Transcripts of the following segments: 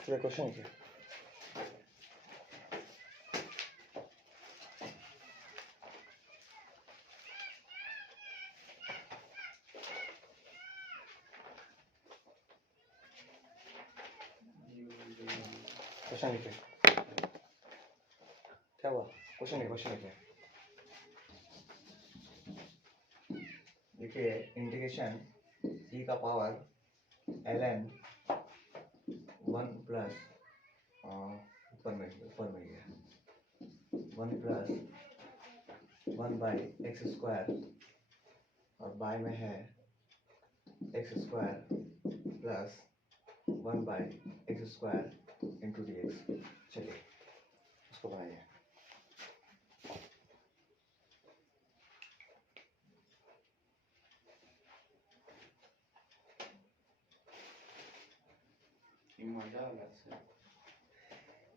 चलिए क्वेश्चन लिखिए। क्वेश्चन लिखिए। क्या हुआ? क्वेश्चन लिखिए। देखिए इंटीग्रेशन e का पावर ln 1 प्लस ऊपर में गया 1 प्लस 1 बाई एक्स स्क्वायर और बाय में है X square plus 1 by X square into D X. चलिए उसको बनाइए।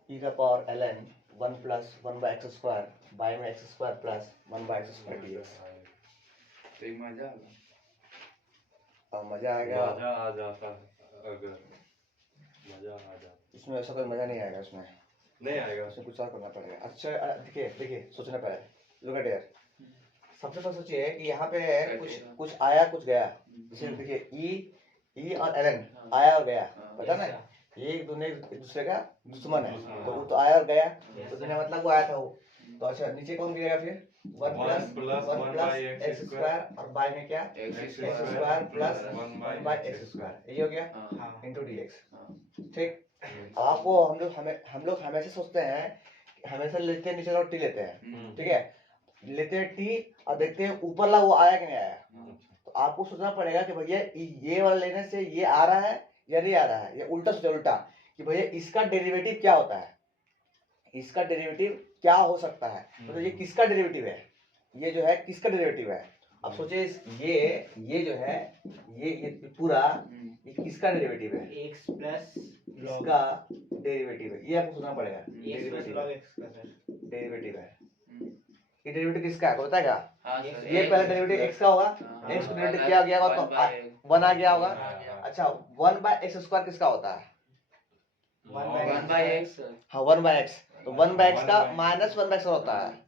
e का power ln 1 plus 1 by X square by में X square plus 1 by X square D X. तो ये मजा आएगा। मजा आएगा। मजा आ जाता अगर मजा आ जाता। इसमें ऐसा कोई मजा नहीं आएगा। इसमें नहीं आएगा। उसमें कुछ और करना पड़ेगा। अच्छा देखिए सोचना पड़ेगा। Look at here. सबसे पहले सोचिए कि यहाँ पे कुछ आया कुछ गया। जैसे देखिए ई और एलन आया और गया, पता ना ये एक दूसरे का दुश्मन है, तो वो तो आया और गया, तो दुनिया मतलब वो आया था वो। तो अच्छा नीचे कौन गिरेगा फिर? 1 प्लस एक्स स्क्वायर और बाय में क्या x square plus 1 by X square, यही हो गया इंटू डी एक्स। ठीक। आपको हम लोग हमेशा सोचते हैं, हमेशा लेते हैं नीचे और टी लेते हैं, ठीक है, लेते हैं टी और देखते हैं ऊपर ला वो आया कि नहीं आया। तो आपको सोचना पड़ेगा कि भैया ये वाला लेने से ये आ रहा है या नहीं आ रहा है, या उल्टा सोचे उल्टा कि भैया इसका डेरिवेटिव क्या होता है, इसका डेरिवेटिव क्या हो सकता है, मतलब ये किसका डेरिवेटिव है, ये जो है किसका डेरिवेटिव है। अब सोचिए ये जो है ये पूरा ये किसका डेरिवेटिव है, x प्लस इसका डेरिवेटिव है, ये आपको सोचना पड़ेगा। डेरिवेटिव है, ये डेरिवेटिव किसका है बताएगा? ये पहले डेरिवेटिव x का होगा, x का डेरिवेटिव क्या गया होगा तो 1 आ गया होगा। अच्छा 1 बाय एक्स स्क्वायर किसका होता है? 1 बाई एक्स। हाँ 1 बाय एक्स, तो 1 बाय एक्स का माइनस 1 बाय एक्स होता है।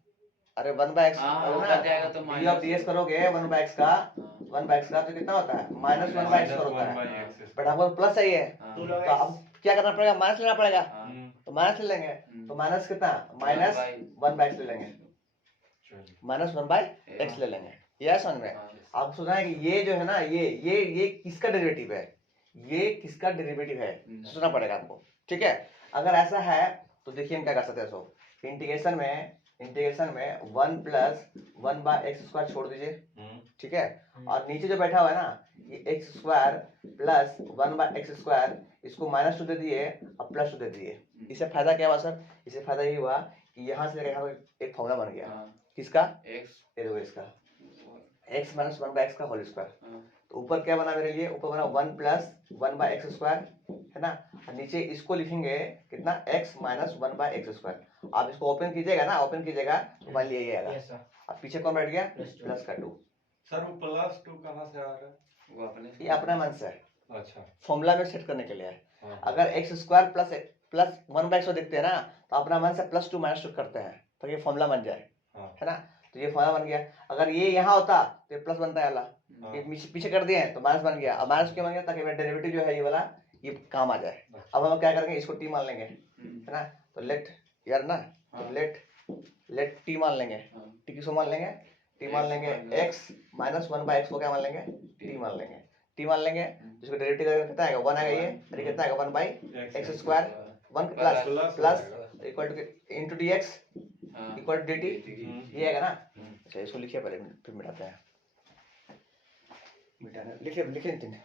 अरे 1 बाय एक्स डी ऑफ डीएक्स करोगे 1 बाय एक्स का तो कितना होता है? माइनस 1 बाय एक्स होता है, बट हमको प्लस चाहिए तो अब क्या करना पड़ेगा? माइनस लेना पड़ेगा, तो माइनस ले लेंगे, तो माइनस कितना? माइनस 1 बाय एक्स ले लेंगे, माइनस 1 बाय एक्स ले लेंगे। यह समझ में? आप सुना है कि ये जो है ना ये किसका डेरिवेटिव है, ये किसका डेरिवेटिव है, सोचना पड़ेगा आपको। ठीक है, अगर ऐसा है तो देखिए हम क्या कर सकते हैं। सो इंटीग्रेशन में 1 प्लस 1 बाय एक्स स्क्वायर छोड़ दीजिए, ठीक है, और नीचे जो बैठा हुआ है ना ये x square plus 1 bye x square, इसको माइनस 2 दे दिए और प्लस 2 दे दिए। इससे फायदा क्या हुआ सर? इससे फायदा ये हुआ कि यहाँ से यहाँ एक फॉर्मूला बन गया। किसका? x, ये देखो इसका x माइनस 1 बाय एक्स का होल स्क्वायर। तो ऊपर क्या बना मेरे लिए? ऊपर बना 1 प्लस 1 बाय एक्स स्क्वायर, है ना, और नीचे इसको लिखेंगे कितना? x minus 1 bye x square. आप इसको ओपन कीजिएगा ना, ओपन कीजिएगा तो मान लिए ये आएगा। अब पीछे कौन बैठ गया? प्लस का 2। सर वो प्लस 2 कहाँ से आ रहा है? वो अपने ये अपना मन से है, अच्छा फॉर्मूला में सेट करने के लिए है। अगर x square plus 1 bye x देखते हैं ना तो अपना मन से प्लस 2 माइनस 2 करते हैं तो ये फॉर्मूला बन जाए, है ना। तो ये फॉर्मूला बन गया। अगर ये यहाँ होता तो ये प्लस बनता है वाला, ये पीछे कर दिए तो माइनस बन गया। अब माइनस क्यों बन गया? ताकि मेरा डेरिवेटिव जो है ये वाला ये काम आ जाए। अब हम क्या करेंगे? इसको टी मान लेंगे, है ना। तो लेट यार ना, तो लेट टी मान लेंगे। टी किसको मान लेंगे? टी मान लेंगे x माइनस 1 बाय एक्स को क्या मान लेंगे? टी मान लेंगे। टी मान लेंगे जिसको डेरिवेटिव कितना आएगा? 1 आएगा, ये कितना आएगा? 1 bye x square 1 plus equal to into dx equal to dt, ये आएगा ना। अच्छा इसको लिखिए पहले, फिर मिटाते हैं। मिटाना लिखिए तीन।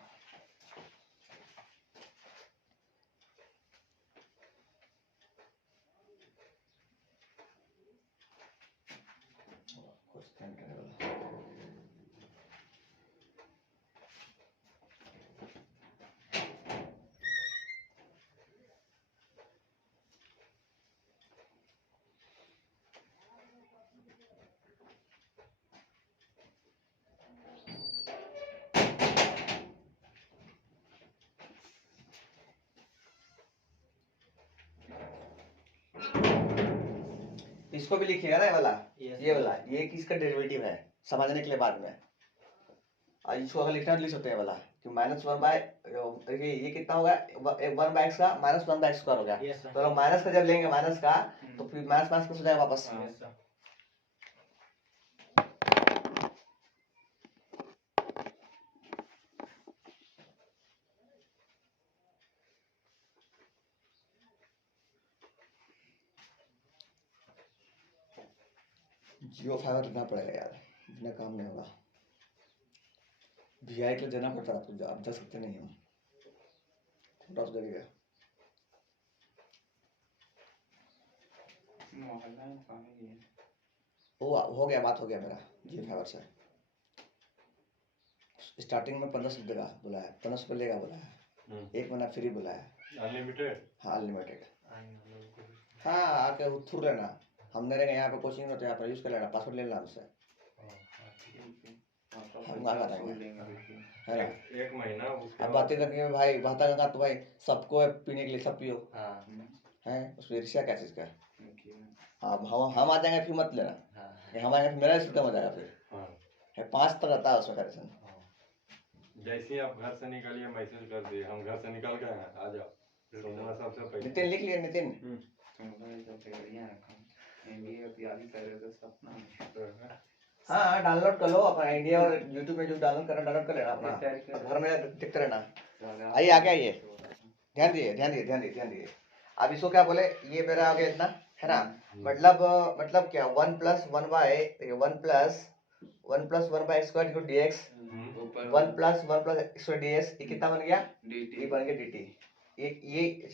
इसको भी लिखिएगा ना, ये वाला, Yes, ये वाला, ये किसका डेरिवेटिव है समझने के लिए बाद में। और इसको अगर लिखना तो लिख सकते हैं वाला कि -1 देखिए ये कितना होगा, 1/x का -1/x² हो गया। Yes, sir. तो लोग माइनस का जब लेंगे माइनस का, तो फिर माइनस माइनस हो जाएगा वापस। हाँ। Yes, sir. जियो फाइबर लेना पड़ेगा यार, बिना काम नहीं होगा। VI के लिए देना पड़ता है आपको, आप जा सकते नहीं हो, छोटा सा लगेगा। मोहल्ला में पानी नहीं है। वो हो गया, बात हो गया मेरा जियो फाइबर से। स्टार्टिंग में 1500 देगा बोला है, 1500 लेगा बोला है, 1 महीना फ्री बोला है। अनलिमिटेड। हाँ अनलिमिटेड। हाँ आके थ्रू लेना, हमने रहेंगे यहाँ पे कोचिंग में, तो यहाँ पर यूज़ कर लेना, पासवर्ड ले लेना हमसे, हम आ जाएंगे, है ना। 1 महीना उसके अब बाद बातें करनी है भाई, बातें करना तो भाई सबको है, पीने के लिए सब पियो, है उसमें ईर्ष्या क्या चीज़ का है। हाँ हम आ जाएंगे फिर मत लेना, ये हम आएंगे फिर मेरा सिस्टम हो जाएगा फिर, हाँ, है 5 तक रहता है उसमें करेक्शन। जैसे ही आप घर से निकलिए मैसेज कर दिए, हम घर से निकल गए हैं, आ जाओ, सोमवार सबसे पहले। नितिन लिख लिए नितिन। हाँ डाउनलोड कर लो अपना इंडिया और यूट्यूब में जो डाउनलोड करना डाउनलोड कर लेना अपना, और घर में देखते रहना। आइए आगे आइए, ध्यान दिए ध्यान दिए ध्यान दिए ध्यान दिए। अब इसको क्या बोले, ये मेरा आ गया इतना, है ना। मतलब क्या 1 + 1/x² * dx, 1 + 1/x² dx, ये कितना बन गया, ये बन गया dt। ये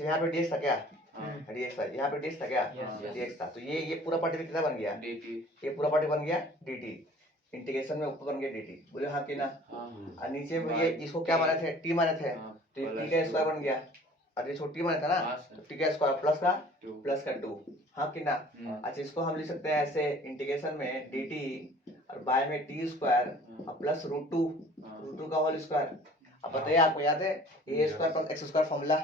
यहाँ पे dx था क्या, dx था, यहाँ पे dx था क्या, dx था, तो ये पूरा पार्टी कितना बन गया, ये पूरा पार्टी बन गया dt। इंटीग्रेशन में ऊपर बन गया dt, बोले हाँ कि ना। और नीचे में ये इसको क्या माने थे, t माने थे, तो t का स्क्वायर बन गया, और ये छोटी माने था ना, तो t का स्क्वायर प्लस का 2, हाँ कि ना। अच्छा इसको हम लिख सकते हैं ऐसे, इंटीग्रेशन में dt और बाय में t² और प्लस √2 का होल स्क्वायर। अब बताइए आपको याद है a² + x² formula,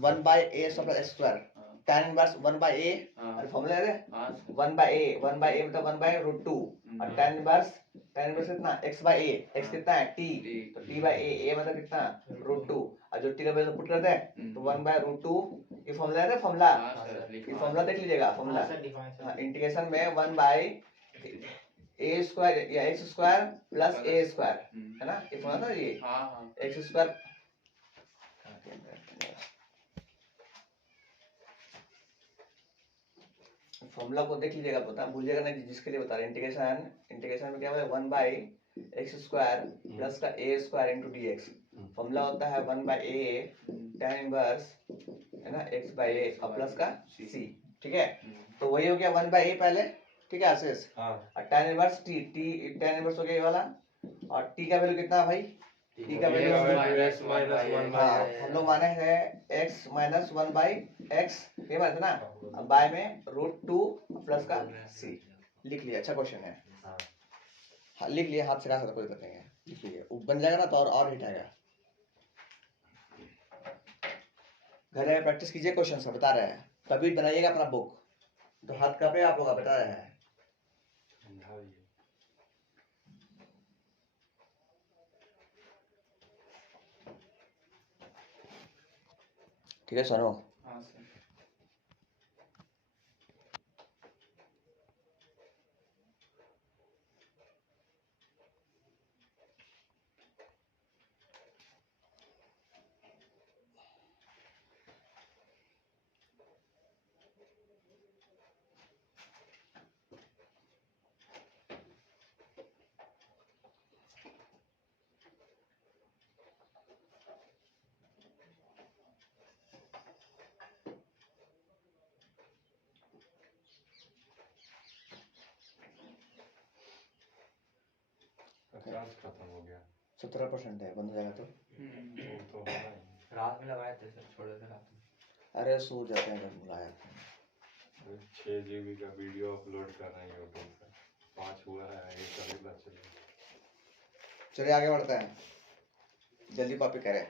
1/a² + tan inverse 1/a, और फॉर्मूला है 1/a मतलब 1/√2, और tan इनवर्स कितना x/a, x कितना है t, तो t/a, मतलब कितना √2, और जो t का वैल्यू पुट करते हैं तो 1/√2। ये फॉर्मूला है ना, फॉर्मूला, ये फॉर्मूला देख लीजिएगा फॉर्मूला। हाँ इंटीग्रेशन में 1/a² या x² + a², है ना, ये फॉर्मूला था ये, x²। फॉर्मूला को देख लीजिएगा, पता भूलिएगा नहीं, जिसके लिए बता रहे हैं। इंटीग्रेशन में क्या होता है, 1/x² प्लस का a² * dx। फॉर्मूला होता है 1/a tan इनवर्स, है ना, x/a और प्लस का c, ठीक है। तो वही हो गया 1/a पहले, ठीक है आशीष, और tan इनवर्स tan इनवर्स हो गया ये वाला, और t का वैल्यू कितना है भाई, t का वैल्यू हाँ हम लोग माने हैं x - 1/x, ये माने थे ना, अब बाय में √2 प्लस का c। लिख लिया, अच्छा क्वेश्चन है। हाँ लिख लिया, हाथ से कहा कोई दिक्कत नहीं है, लिख लीजिए, बन जाएगा ना तो और हिट आएगा। घर में प्रैक्टिस कीजिए, क्वेश्चन सब बता रहे हैं, कभी बनाइएगा अपना बुक, तो हाथ कांपे आप लोग बता रहे हैं। ठीक है सुनो, चार्ज खत्म हो गया, 17% है, बंद हो जाएगा तो। वो तो होना ही। रात में लगाए थे सर, छोड़े थे रात में। अरे सो जाते हैं जब बुलाया। 6 GB का वीडियो अपलोड कर रहे हैं यूट्यूब पे, 5 हुआ है, एक अगला चलिए। चलिए आगे बढ़ते हैं, जल्दी कॉपी करें।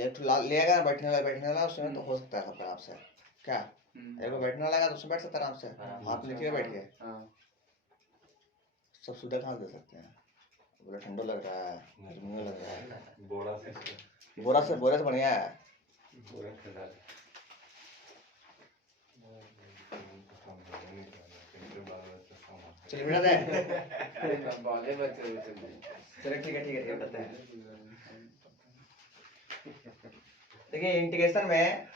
एक ठो लेगा ना बैठने वाला उसमें तो हो सकता है सब आराम से। क्या एक बार बैठने वाला लगा तो उसमें बैठ सकता है आराम से, हाथ में लिखिए बैठ के। सब सुविधा कहाँ दे सकते हैं? बोला ठंडो लग रहा है, गर्मी लग रहा है। बोरा से बढ़िया है। चलिए बेटा दे। बाले बच्चे चल चलिए ठीक है करते हैं। देखिए इंटीग्रेशन में,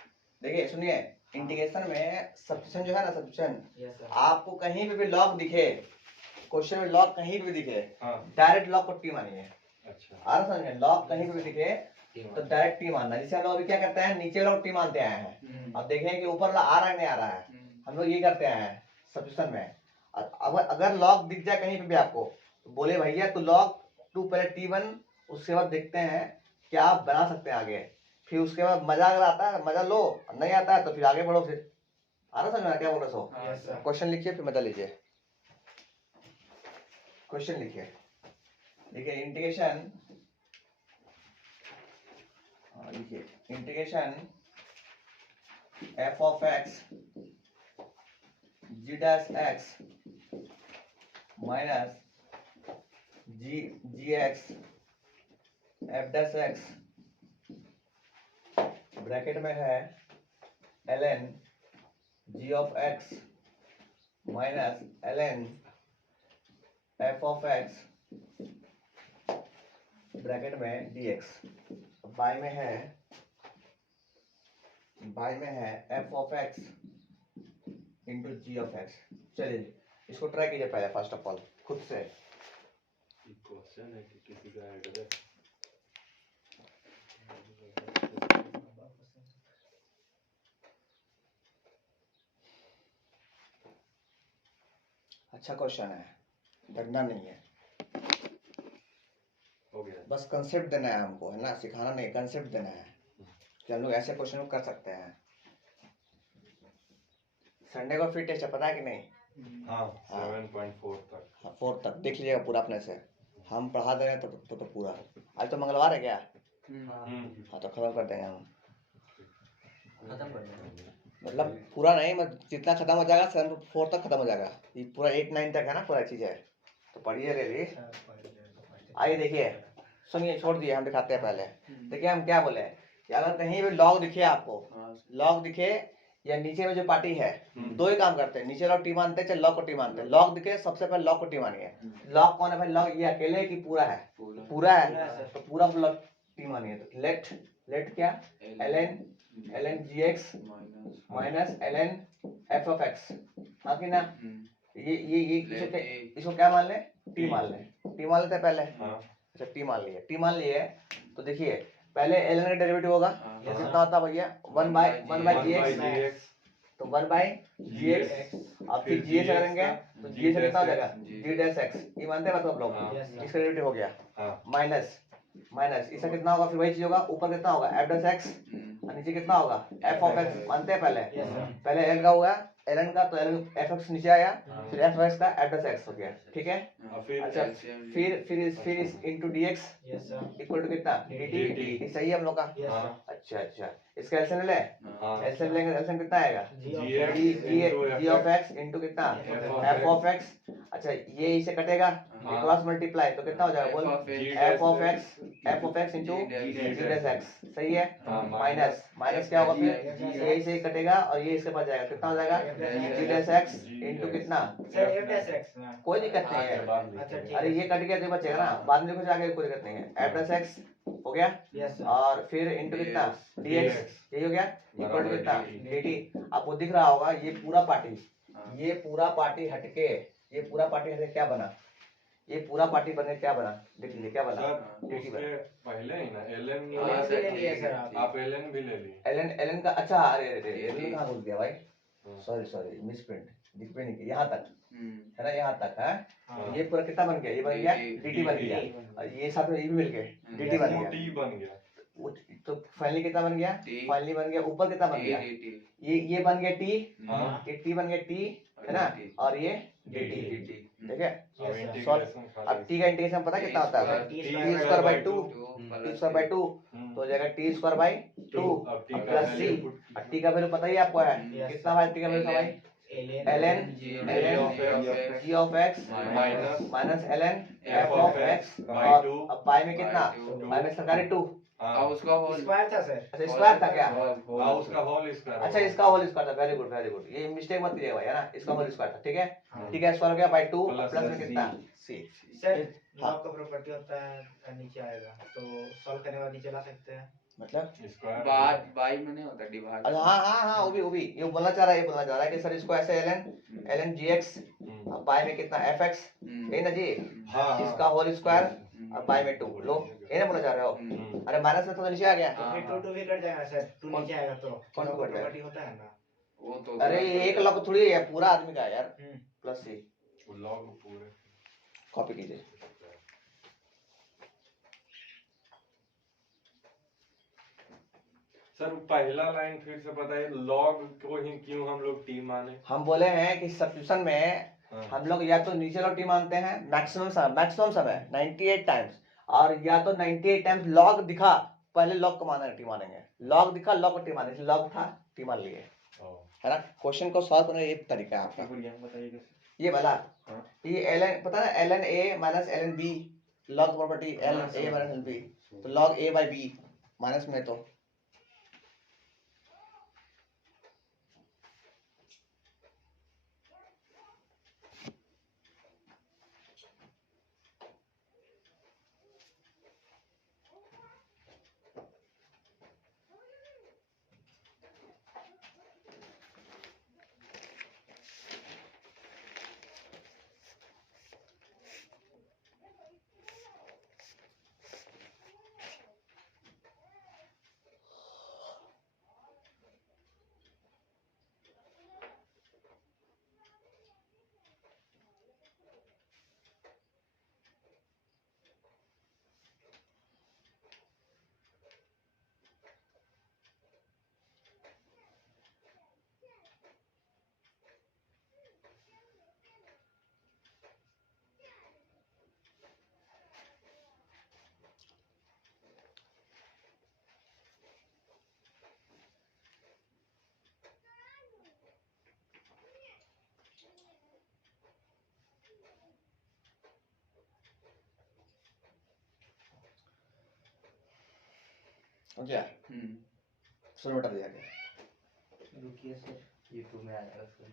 देखिए सुनिए, इंटीग्रेशन में सब्स्टिट्यूशन जो है ना, सब्स्टिट्यूशन आपको कहीं पे भी लॉग दिखे, क्वेश्चन में लॉग कहीं पे भी दिखे, डायरेक्ट लॉग को टी मानिए। अच्छा, आ रहा समझ में? लॉग कहीं पे भी दिखे तो डायरेक्ट टी मानना। जैसे हम लोग अभी क्या करते हैं, नीचे लोग टी मानते आए हैं, अब देखें कि ऊपर आ रहा है नहीं आ रहा है, हम लोग ये करते हैं सब्स्टिट्यूशन में। अगर लॉग दिख जाए कहीं पे भी आपको, तो बोले भैया तो लॉग 2 पहले T1, उसके बाद देखते हैं क्या आप बना सकते हैं आगे, फिर उसके बाद मजा अगर आता है मजा लो, नहीं आता है तो फिर आगे बढ़ो। फिर आ रहा समझ में क्या बोल रहे सो? क्वेश्चन लिखिए फिर मजा लीजिए। क्वेश्चन लिखिए, देखिए इंटीग्रेशन, लिखिए integration f of x g dash x माइनस g x f dash x bracket में है ln g of x माइनस ln f of x bracket में dx। बाय में है f of x into G of x. चलिए इसको try कीजिए पहले, फर्स्ट ऑफ ऑल खुद से। क्वेश्चन है कि किसी का एड्रेस अच्छा क्वेश्चन है, डरना नहीं है, हो गया। बस कंसेप्ट देना है हमको, है ना, सिखाना नहीं, कंसेप्ट देना है कि हम लोग ऐसे क्वेश्चन को कर सकते हैं। संडे को फ्री टेस्ट है, पता है कि नहीं? हाँ 7.4 तक। हाँ 4 तक देख लीजिएगा पूरा अपने से, हम पढ़ा दे रहे हैं तो पूरा। आज तो मंगलवार है क्या? हाँ तो खत्म कर देंगे हम, खत्म कर देंगे। मतलब पूरा नहीं, मतलब जितना खत्म हो जाएगा 7-4 तक खत्म हो जाएगा। ये पूरा 8-9 तक है ना, पूरा चीज है, तो पढ़िए रेली। आइए देखिए, सुनिए, छोड़ दिए, हम दिखाते हैं पहले। देखिए हम क्या बोले कि अगर कहीं भी लॉग दिखे आपको, लॉग दिखे या नीचे में जो पार्टी है, दो ही काम करते हैं, नीचे लॉग टी मानते हैं, चाहे लॉग को टी मानते हैं। लॉग दिखे सबसे पहले लॉग को टी मानिए। लॉग कौन है भाई? लॉग ये अकेले की पूरा है, पूरा है तो पूरा लॉग टी मानिए। तो लेट क्या ln gx minus ln f of x, हाँ कि ना? ये इसको क्या मान ले? टी मान ले, टी मान लेते हैं पहले। अच्छा टी मान लिए तो देखिए पहले ln का डेरिवेटिव होगा, ये कितना होता है भैया? 1 बाय gx, तो 1 बाय gx। अब फिर gx करेंगे तो gx कितना हो जाएगा? g dash x, ये मानते हैं मतलब लोग, इसका डेरिवेटिव हो गया माइनस इसका कितना होगा? फिर वही चीज होगा, ऊपर कितना होगा? f dash x, और नीचे कितना होगा? f of x। मानते हैं पहले l का हुआ ln का, तो ln f x नीचे आया, फिर f of x का f dash x हो गया, ठीक है। अच्छा फिर इस इंटू dx इक्वल टू कितना? dt, सही है हम लोग का। अच्छा इसका एलसीएम ले, एलसीएम लेंगे, एलसीएम कितना आएगा? g of x इंटू कितना? f of x। अच्छा ये इसे कटेगा, क्रॉस मल्टीप्लाई, तो कितना हो जाएगा? बोल, f of x into g dash x, सही है। माइनस क्या होगा? फिर ये इसे कटेगा और ये इसके पास जाएगा, कितना हो जाएगा? g dash x इंटू कितना? कोई दिक्कत नहीं है, अरे ये कट गया तो बचेगा ना, बाद में कुछ आगे कोई दिक्कत नहीं है। f dash x हो गया, और फिर इंटू कितना? dx, यही हो गया, इक्वल टू कितना? dt। आपको दिख रहा होगा ये पूरा पार्टी हटके, ये पूरा पार्टी हटके क्या बना? ये पूरा पार्टी बने क्या बना? देख लीजिए क्या बना? उसके पहले ही ना ln, आप ln भी ले ली। ln का, अच्छा अरे ln कहाँ घुस गया भाई? सॉरी मिस प्रिंट, दिख पे नहीं किया, यहाँ तक है ना, यहाँ तक है। ये पूरा कितना बन गया? ये बन गया dt बन गया, और ये साथ में ये भी मिल गए dt बन गया। तो फाइनली कितना बन गया? फाइनली बन गया ऊपर कितना बन गया? ये बन गया t, ये t बन गया t, है ना, और ये dt, ठीक है। अब t का इंटीग्रेशन पता कितना होता है? t² by 2 T square by 2 तो हो जाएगा टी स्क्वायर बाई 2 अब टी का प्लस सी। वैल्यू टी का वैल्यू पता ही है आपको है Yes, कितना भाई टी का वैल्यू था भाई ln g ऑफ x माइनस ln f of x by और 2 अब बाई में कितना by 2 बाई में सरकारी 2 हाँ उसका होल स्क्वायर था सर। अच्छा स्क्वायर था क्या हाँ उसका होल स्क्वायर अच्छा इसका होल स्क्वायर था वेरी गुड ये मिस्टेक मत कीजिएगा भाई है ना इसका होल स्क्वायर था ठीक है ठीक है स्क्वायर हो गया बाई 2 Plus प्लस में C। कितना सी सर हाँ। लॉग का प्रॉपर्टी होता है नीचे आएगा तो सॉल्व करने के बाद नीचे ला सकते हैं। मतलब स्क्वायर बाई में नहीं होता डिवाइड अच्छा हाँ वो भी ये बोलना चाह रहा है कि सर इसको ऐसे ln gx अब बाई में कितना fx यही ना जी हाँ इसका होल स्क्वायर अब बाई में 2 लो ये ना बोलना चाह रहे हो अरे माइनस में तो नीचे आ गया तो फिर 2 भी कट जाएगा सर 2 नीचे आएगा तो कौन log कट जाएगा? प्रॉपर्टी होता है ना। वो तो अरे ये एक लॉग थोड़ी है पूरा आदमी का है यार हम्म। प्लस सी लॉग पूरे कॉपी कीजिए सर पहला लाइन फिर से बताइए लॉग को ही क्यों हम लोग टी माने हम बोले हैं कि सब्स्टिट्यूशन में हाँ। हम लोग या तो नीचे वाला टी मानते हैं मैक्सिमम समय 98 टाइम्स और या तो 98 टाइम्स लॉग दिखा पहले लॉग को माना टी मानेंगे लॉग दिखा लॉग को टी मानेंगे लॉग था टी मान लिए है ना क्वेश्चन को सॉल्व करने का ये तरीका है आपका बताइए ये वाला हाँ। ये ln पता है ln a minus ln b log property ln a minus ln b तो log a by b minus में तो हो गया सुनो बता दिया गया रुकिए सर यूट्यूब में आ जाएगा सर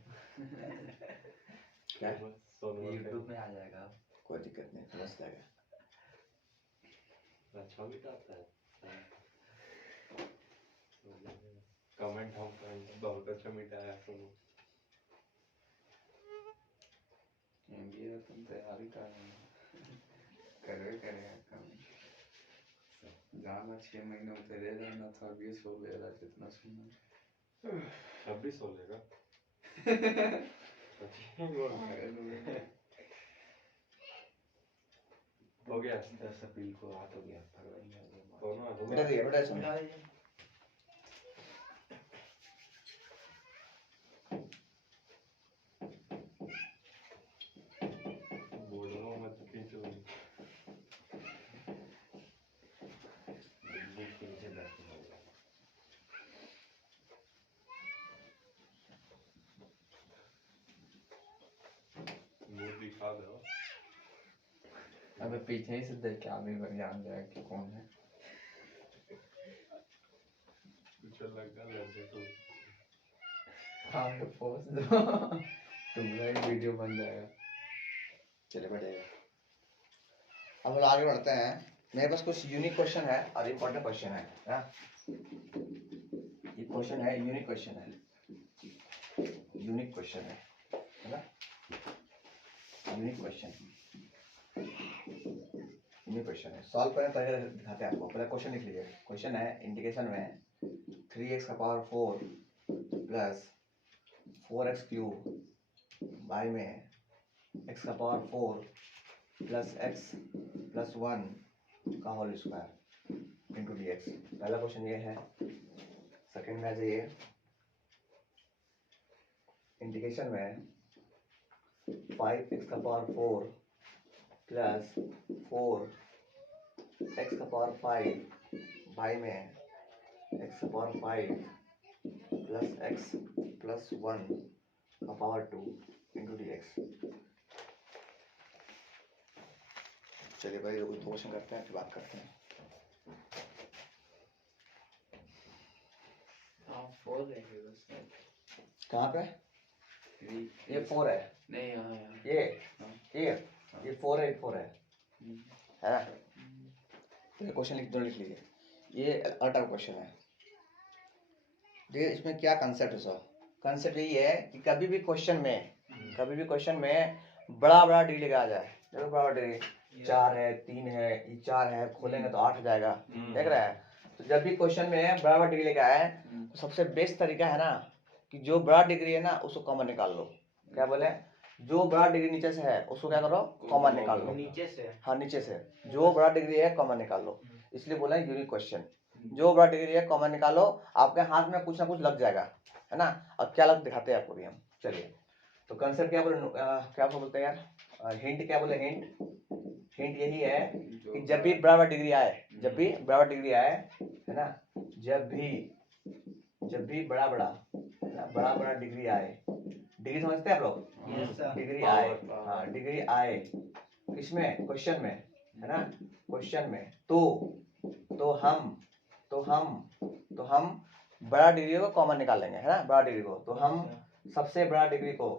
क्या यूट्यूब में आ जाएगा कोई दिक्कत नहीं समझ जाएगा अच्छा भी आता है कमेंट हम करेंगे बहुत अच्छा मीठा है सुनो ये तुम तैयारी कर रहे हैं करेगा काम जाना 6 महीने में तेरे जाना था 20 हो गया जितना सुना 26 हो लेगा हो गया 10 अप्रैल को रात हो गया फरवरी में दोनों हो बेटा गया दिए बेटा सुनो बोलो मत खींचो बुक के नीचे बैठ के हो गया मुंह दिखा दो अबे पीछे ही से देख के आदमी बन जान जाए कि कौन है कुछ लगा लगे तो हाँ तो पोस्ट दो तुम्हारा ही वीडियो बन जाएगा चलिए बैठिएगा हम लोग आगे बढ़ते हैं मेरे पास कुछ यूनिक क्वेश्चन है और इम्पोर्टेंट क्वेश्चन है ना ये क्वेश्चन है यूनिक क्वेश्चन है ना यूनिक क्वेश्चन है सॉल्व करने पहले दिखाते हैं आपको पहले क्वेश्चन लिख लीजिए क्वेश्चन है इंटीग्रेशन में 3x का power 4 plus 4x cube by में x का पावर 4 प्लस x प्लस 1 का whole square into D x पहला क्वेश्चन ये है सेकेंड में आ जाइए इंटीग्रेशन में 5x का पावर 4 प्लस 4 x का पावर 5 बाई में x का पावर 5 प्लस x प्लस 1 का पावर 2 इंटू dx। चलिए भाई दो क्वेश्चन करते हैं फिर बात करते हैं। हाँ 4 लेंगे बस। कहाँ पे? ये 4 है, नहीं यहाँ यहाँ। ये 4 है, 4 है ना? तो ये क्वेश्चन लिख लीजिए, ये अल्टर क्वेश्चन है। देखिए इसमें क्या कंसेप्ट है सर? कंसेप्ट यही है कि कभी भी क्वेश्चन में बड़ा बड़ा डिग्री लगा जाए। देखो बड़ा बड़ा डिग्री 4 है, 3 है, ये 4 है, खोलेंगे तो 8 हो जाएगा। देख रहे हैं? तो जब भी क्वेश्चन में बड़ा बड़ा डिग्री लेके आए तो सबसे बेस्ट तरीका है ना कि जो बड़ा डिग्री है ना उसको कॉमन निकाल लो। क्या बोले? जो बड़ा डिग्री नीचे से है उसको क्या करो? कॉमन निकाल लो। नीचे से? हाँ नीचे से जो बड़ा डिग्री है कॉमन निकाल लो। इसलिए बोला यूनिक क्वेश्चन। जो बड़ा डिग्री है कॉमन निकालो, आपके हाथ में कुछ ना कुछ लग जाएगा, है ना? और क्या लग दिखाते हैं आपको भी हम। चलिए तो कंसेप्ट क्या बोले, क्या बोलते हैं यार, हिंट क्या बोले? हिंट यही है कि जब भी बड़ा बड़ा डिग्री आए, है ना, जब भी बड़ा बड़ा डिग्री आए, डिग्री समझते हैं आप लोग? Yes, sir. डिग्री आए, हाँ डिग्री आए किसमें? क्वेश्चन में, है ना? क्वेश्चन में तो हम बड़ा डिग्री को कॉमन निकालेंगे, है ना? बड़ा डिग्री को तो हम सबसे बड़ा डिग्री को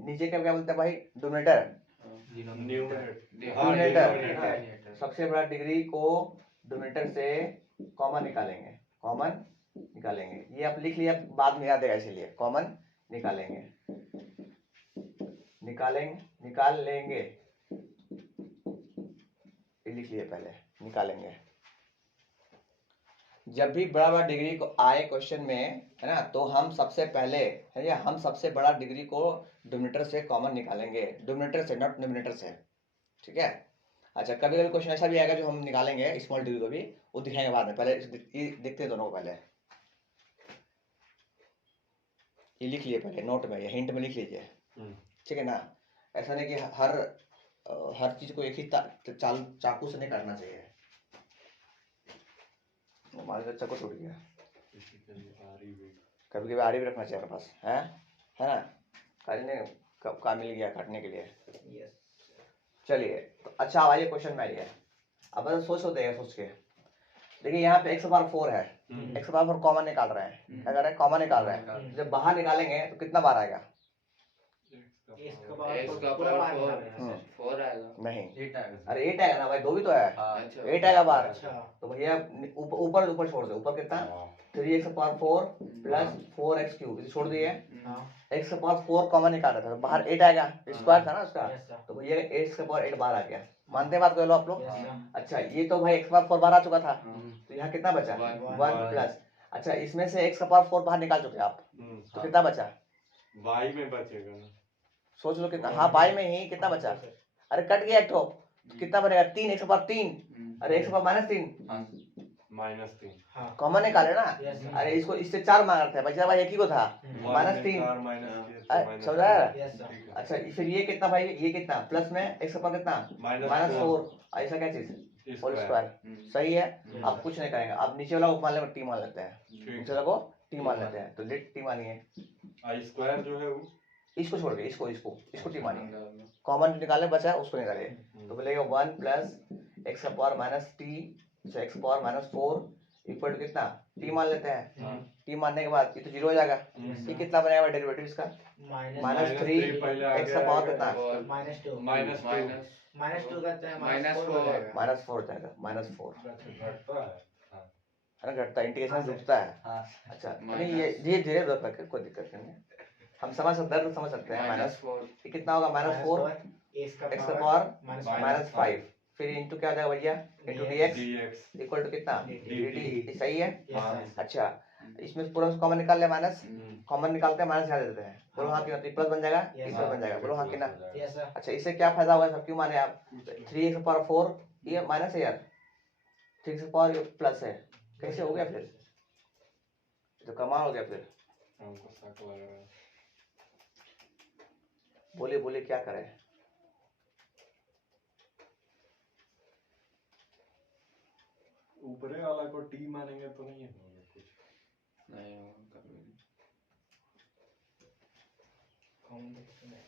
नीचे क्या बोलते हैं भाई? डिनोमिनेटर। न्यूमरेटर। सबसे बड़ा डिग्री को डिनोमिनेटर से कॉमन निकालेंगे। ये आप लिख लिया, बाद में याद आएगा, इसीलिए कॉमन निकाल लेंगे। ये लिख लिए पहले, निकालेंगे। जब भी बड़ा बड़ा डिग्री को आए क्वेश्चन में, है ना, तो हम सबसे पहले है या हम सबसे बड़ा डिग्री को डिनोमिनेटर से कॉमन निकालेंगे। डिनोमिनेटर से, नॉट न्यूमरेटर से। ठीक है? अच्छा, कभी कभी क्वेश्चन ऐसा भी आएगा जो हम निकालेंगे स्मॉल डिग्री को भी, वो दिखाएंगे बाद में। पहले ये देखते हैं दोनों को। पहले ये लिख लिए पहले नोट में, या हिंट में लिख लीजिए, ठीक है ना? ऐसा नहीं कि हर चीज को एक ही चाकू से नहीं काटना चाहिए। हमारे चाकू टूट गया, कभी कभी आरी भी रखना चाहिए अपने पास, है ना? काम मिल गया काटने के लिए। Yes. चलिए तो अच्छा, अब आइए क्वेश्चन में आइए। अब बस सोच के देखिए, यहाँ पे x पावर 4 है, x पावर 4 कॉमन निकाल रहे हैं। क्या कर रहे हैं? कॉमन निकाल रहे हैं। जब बाहर निकालेंगे तो कितना बार आएगा? इसका पूरा बाहर निकालना है। 4 आएगा। नहीं, 8 आएगा। अरे 8 आएगा ना भाई, 2 भी तो है। अच्छा 8 आएगा बाहर। अच्छा। तो भैया ऊपर छोड़ दो। ऊपर कितना? 3x power 4 plus 4x cube, इसे छोड़ दिए। हाँ। x पावर 4 कॉमन निकाल रहा था, तो बाहर 8 आएगा, स्क्वायर था ना उसका। Yes, sir. तो भैया x पावर 8 बाहर आ गया। मानते हैं बात को आप लोग? Yes, sir. अच्छा, ये तो भाई x पावर 4 बाहर आ चुका था, तो यहाँ कितना बचा? One. 1 प्लस। अच्छा, इसमें से x पावर 4 बाहर निकाल चुके आप, तो कितना बचा? वाई में बचेगा ना? सोच लो कितना। हाँ, बाई में ही कितना बचा? अरे कट गया एक तो कितना बनेगा? 3 x पावर 3। अरे x पावर -3 -3। हाँ। कॉमन निकाले ना। Yes, sir. अरे इसको इससे 4 मांग रहे थे, बचा भाई एक ही को था, -3। समझा? Yes, sir. अच्छा, फिर ये कितना भाई? ये कितना प्लस में x पावर कितना? -4। ऐसा क्या चीज? Whole square. सही है। अब कुछ नहीं करेंगे, अब नीचे वाला को मान लेंगे, टी मान लेते हैं। नीचे वाला को टी मान लेते हैं, तो लेट टी मानिए। आई स्क्वायर जो है वो इसको छोड़ के इसको टी मानिए। कॉमन निकालने बचा है उसको निकालिए, तो बोलेगा 1 प्लस x का power -t, x power -4 equal to कितना? टी मान लेते हैं। टी मानने के बाद ये तो 0 हो जाएगा। ये कितना बनेगा डेरिवेटिव इसका? -3 x का पावर कितना? -2 -2 करते हैं, -4 -4 हो जाएगा। -4 घटता है। है ना, घटता है, इंटीग्रेशन रुकता है। हाँ। अच्छा, नहीं ये धीरे धीरे रख करके कोई दिक्कत नहीं है, हम समझ सकते हैं। -4 ये कितना होगा? -4 x का x का पावर -5 -5, फिर इंटू क्या हो जाएगा भैया? Into dx dx equal to कितना? dt। सही है। Yes, sir. अच्छा, इसमें पूरा कॉमन निकाल ले, माइनस कॉमन निकालते हैं, माइनस हटा देते हैं। बोलो हाँ कि ना? प्लस बन जाएगा, Yes, प्लस बन जाएगा। बोलो हाँ कि ना? Yes, sir. अच्छा, इससे क्या फायदा होगा सर? क्यों माने आप? 3x पावर 4 ये माइनस है यार, 3x पावर प्लस है, कैसे हो गया फिर? तो कमाल हो गया फिर। हमको शक लग रहा है। बोलिए बोलिए क्या करें? ऊपरे वाला को टी मानेंगे तो नहीं होगा कुछ। नहीं होगा कभी नहीं। कॉमन तो कुछ नहीं।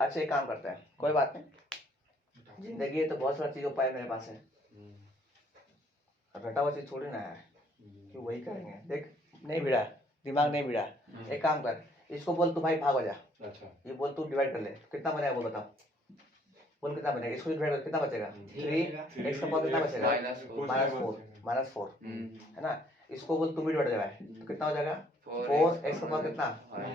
अच्छा एक काम करते हैं, कोई बात नहीं, जिंदगी है तो बहुत सारा चीज उपाय मेरे पास है, रटा हुआ चीज थोड़ी ना है कि वही करेंगे। देख नहीं भिड़ा, दिमाग नहीं भिड़ा, एक काम कर, इसको बोल तू भाई भाग हो जा, अच्छा ये बोल तू डिवाइड कर ले, कितना बनेगा वो बता, बोल कितना बनेगा, इसको डिवाइड कर कितना बचेगा? 3 एक्स का पावर कितना बचेगा? -4 है ना। इसको बोल तू भी डिवाइड जाएगा तो कितना हो जाएगा? 4 एक्स का पावर कितना?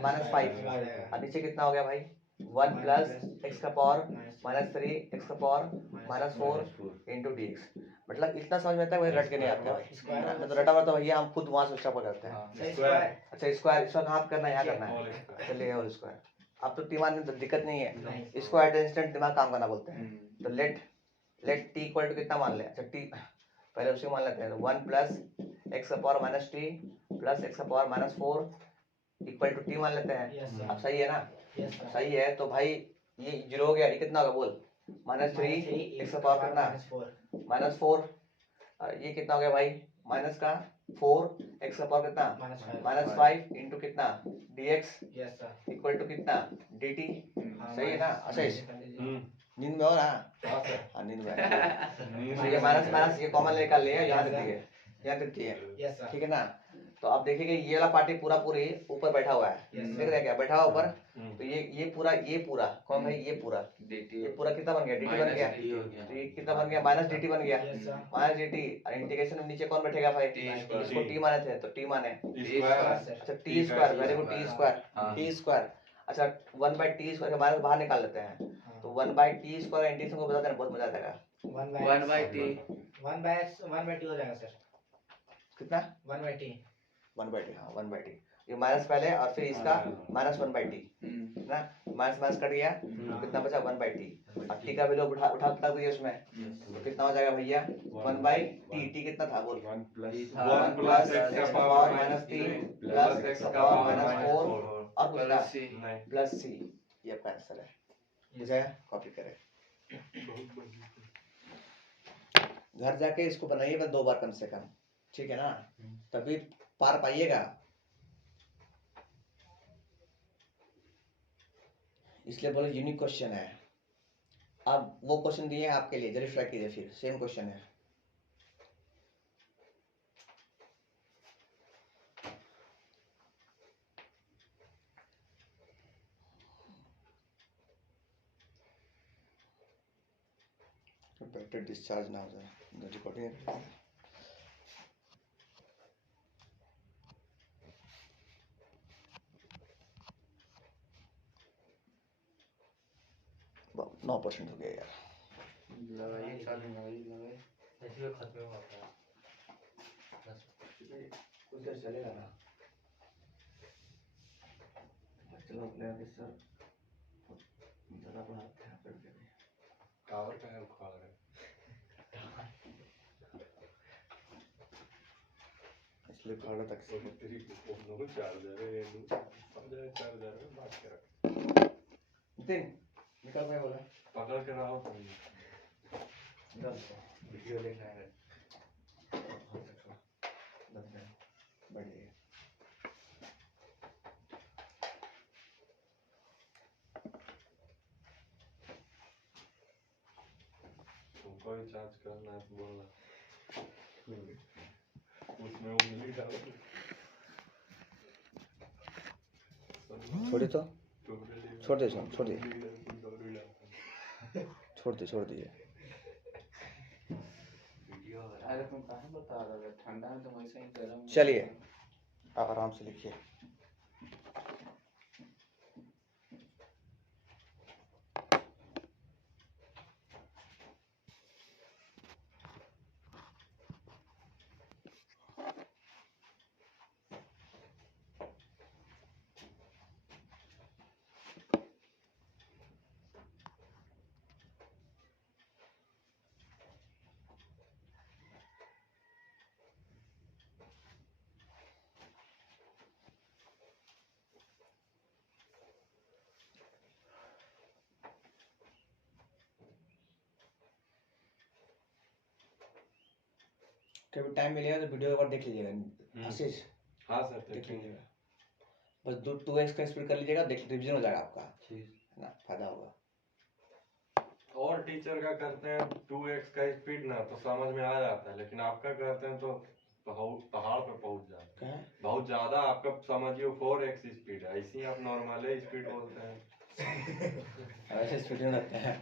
-5। और नीचे कितना हो गया भाई? 1 प्लस एक्स का पावर -3 एक्स का पावर -4 इंटू डी एक्स। मतलब इतना समझ में आता है, वही रट के नहीं आता है, मतलब रटा हुआ तो भैया हम खुद वहां से स्टॉप करते हैं। स्क्वायर अच्छा स्क्वायर, इसका कहाँ पे करना है? यहाँ करना है, चलिए और स्क्वायर। अब तो टी मानने में तो दिक्कत नहीं है, इसको एट इंस्टेंट दिमाग काम करना बोलते हैं। तो लेट टी इक्वल टू कितना मान ले? अच्छा टी पहले उसे मान लेते हैं, 1 प्लस एक्स का पावर -t प्लस एक्स का पावर -4 इक्वल टू टी मान लेते हैं। अब सही है ना? सही है तो भाई ये 0 हो गया, ये कितना होगा बोल? -3 एक्स का पावर कितना? -4। और ये कितना हो गया भाई? माइनस का 4 एक्स का पावर कितना? -5 इंटू कितना? dx इक्वल टू कितना? dt। सही है ना? अच्छा नींद में हो ना? हाँ नींद में है। ये माइनस ये कॉमन निकाल लिया, यहाँ देती है, यहाँ देती है, ठीक है ना। तो अब देखिए ये वाला पार्टी पूरा पूरी ऊपर बैठा हुआ है, देख रहे हैं क्या? बैठा हुआ ऊपर, तो ये पूरा कौन भाई? ये पूरा कितना बन गया? dt बन गया। तो ये कितना बन गया? -dt बन गया, -dt। और इंटीग्रेशन में नीचे कौन बैठेगा भाई? इसको t माने थे तो t माने, अच्छा t square, very good, t square. अच्छा 1/t स्क्वायर के बाहर निकाल लेते हैं, तो 1/t स्क्वायर इंटीग्रेशन को बता देना, बहुत मजा आ जाएगा। 1/t हो जाएगा सर। कितना? 1/t 1/t, हाँ 1/t। ये माइनस पहले और फिर इसका -1/t ना, माइनस कट गया तो कितना बचा? 1/t। और t का वैल्यू उठा दिया उसमें, तो कितना हो जाएगा भैया? 1/t। t कितना था बोल? 1 1 प्लस एक्स का पावर -3 प्लस एक्स का पावर -4 और कुछ नहीं प्लस c। ये आपका आंसर है, बुझाया? कॉपी करें, घर जाके इसको बनाइए बस 2 बार कम से कम, ठीक है ना, तभी पार पाइएगा। इसलिए बोलो यूनिक क्वेश्चन है। अब वो क्वेश्चन दिए हैं आपके लिए, जरूर ट्राई कीजिए, फिर सेम क्वेश्चन है। बैटरी डिस्चार्ज ना हो जाए, रिकॉर्डिंग बाप, 9% हो गया यार। ऐसे खत्म हुआ था। कुछ देर चलेगा ना, चलो अपने आप सर ज़्यादा बढ़ाते हैं करके भी। टावर का है उखाड़ रहे इसलिए खाड़ा तक से तेरी को नो चार्जर है, ये समझा चार्जर में बात कर दिन निकल गया बोला, पकड़ के रहो तुम। निकल वीडियो देखना है। बढ़िया। तुमको भी चार्ज करना है तो बोलना, उसमें वो मिली डाल छोड़े तो छोड़ दे, छोड़ दिए। अरे तुम कहाँ बता रहे हो? ठंडा में तो वैसे ही गर्म। चलिए आप आराम से लिखिए। कभी टाइम मिलेगा तो वीडियो एक बार देख लीजिएगा, आशीष हाँ सर देख देखेंगे। लीजिएगा, बस 2x का स्पीड कर लीजिएगा, देख रिविजन हो जाएगा आपका, ठीक। है ना, फायदा होगा। और टीचर का करते हैं 2x का स्पीड ना तो समझ में आ जाता है, लेकिन आपका करते हैं तो पहाड़ पे पहुंच जाते हैं। क्या है? बहुत ज्यादा आपका समझिए 4x स्पीड है, ऐसे ही आप नॉर्मल स्पीड बोलते हैं। ऐसे स्पीड में रखते हैं।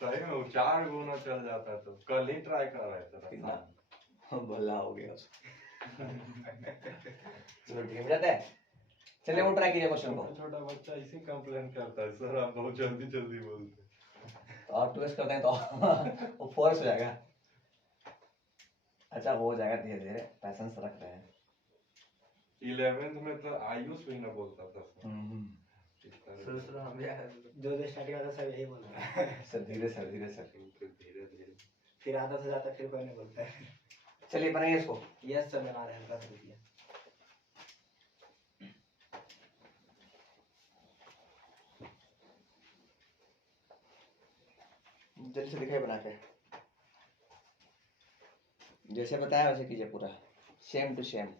सही में वो 4 गुना चल जाता है। तो कल ही ट्राई कर रहे थे कितना? रास्ता भला हो गया उसको। चलो ठीक है, मिल जाता है। चलिए वो ट्राई कीजिए क्वेश्चन को। में। छोटा बच्चा इसी कंप्लेन करता है, सर आप बहुत जल्दी जल्दी बोलते हैं। तो और 2x करते हैं तो वो 4x हो जाएगा। अच्छा हो जाएगा धीरे धीरे, पैसेंस रख रहे हैं। 11th में तो आयुष भी ना बोलता था सर। इस तरह शुरू से। शुरू हम भी आए जो स्टार्टिंग आता सब यही बोल रहा है। सर धीरे सर, धीरे सर। फिर धीरे धीरे फिर आदत हो जाता है, फिर कोई नहीं बोलता है। चलिए बनाइए इसको। यस सर, बना रहे हैं, कर दीजिए। जल्दी से दिखाई बना के, जैसे बताया वैसे कीजिए पूरा, सेम टू सेम।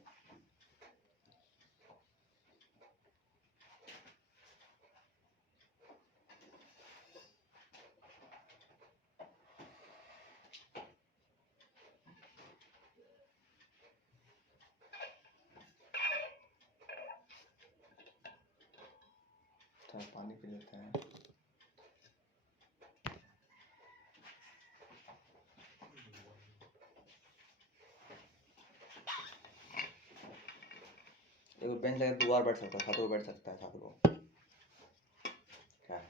थोड़ा पानी पी लेते हैं। एगो बेंच लगे 2 बार बैठ सकता है, 7 लोग बैठ सकता है, 7 लोग। क्या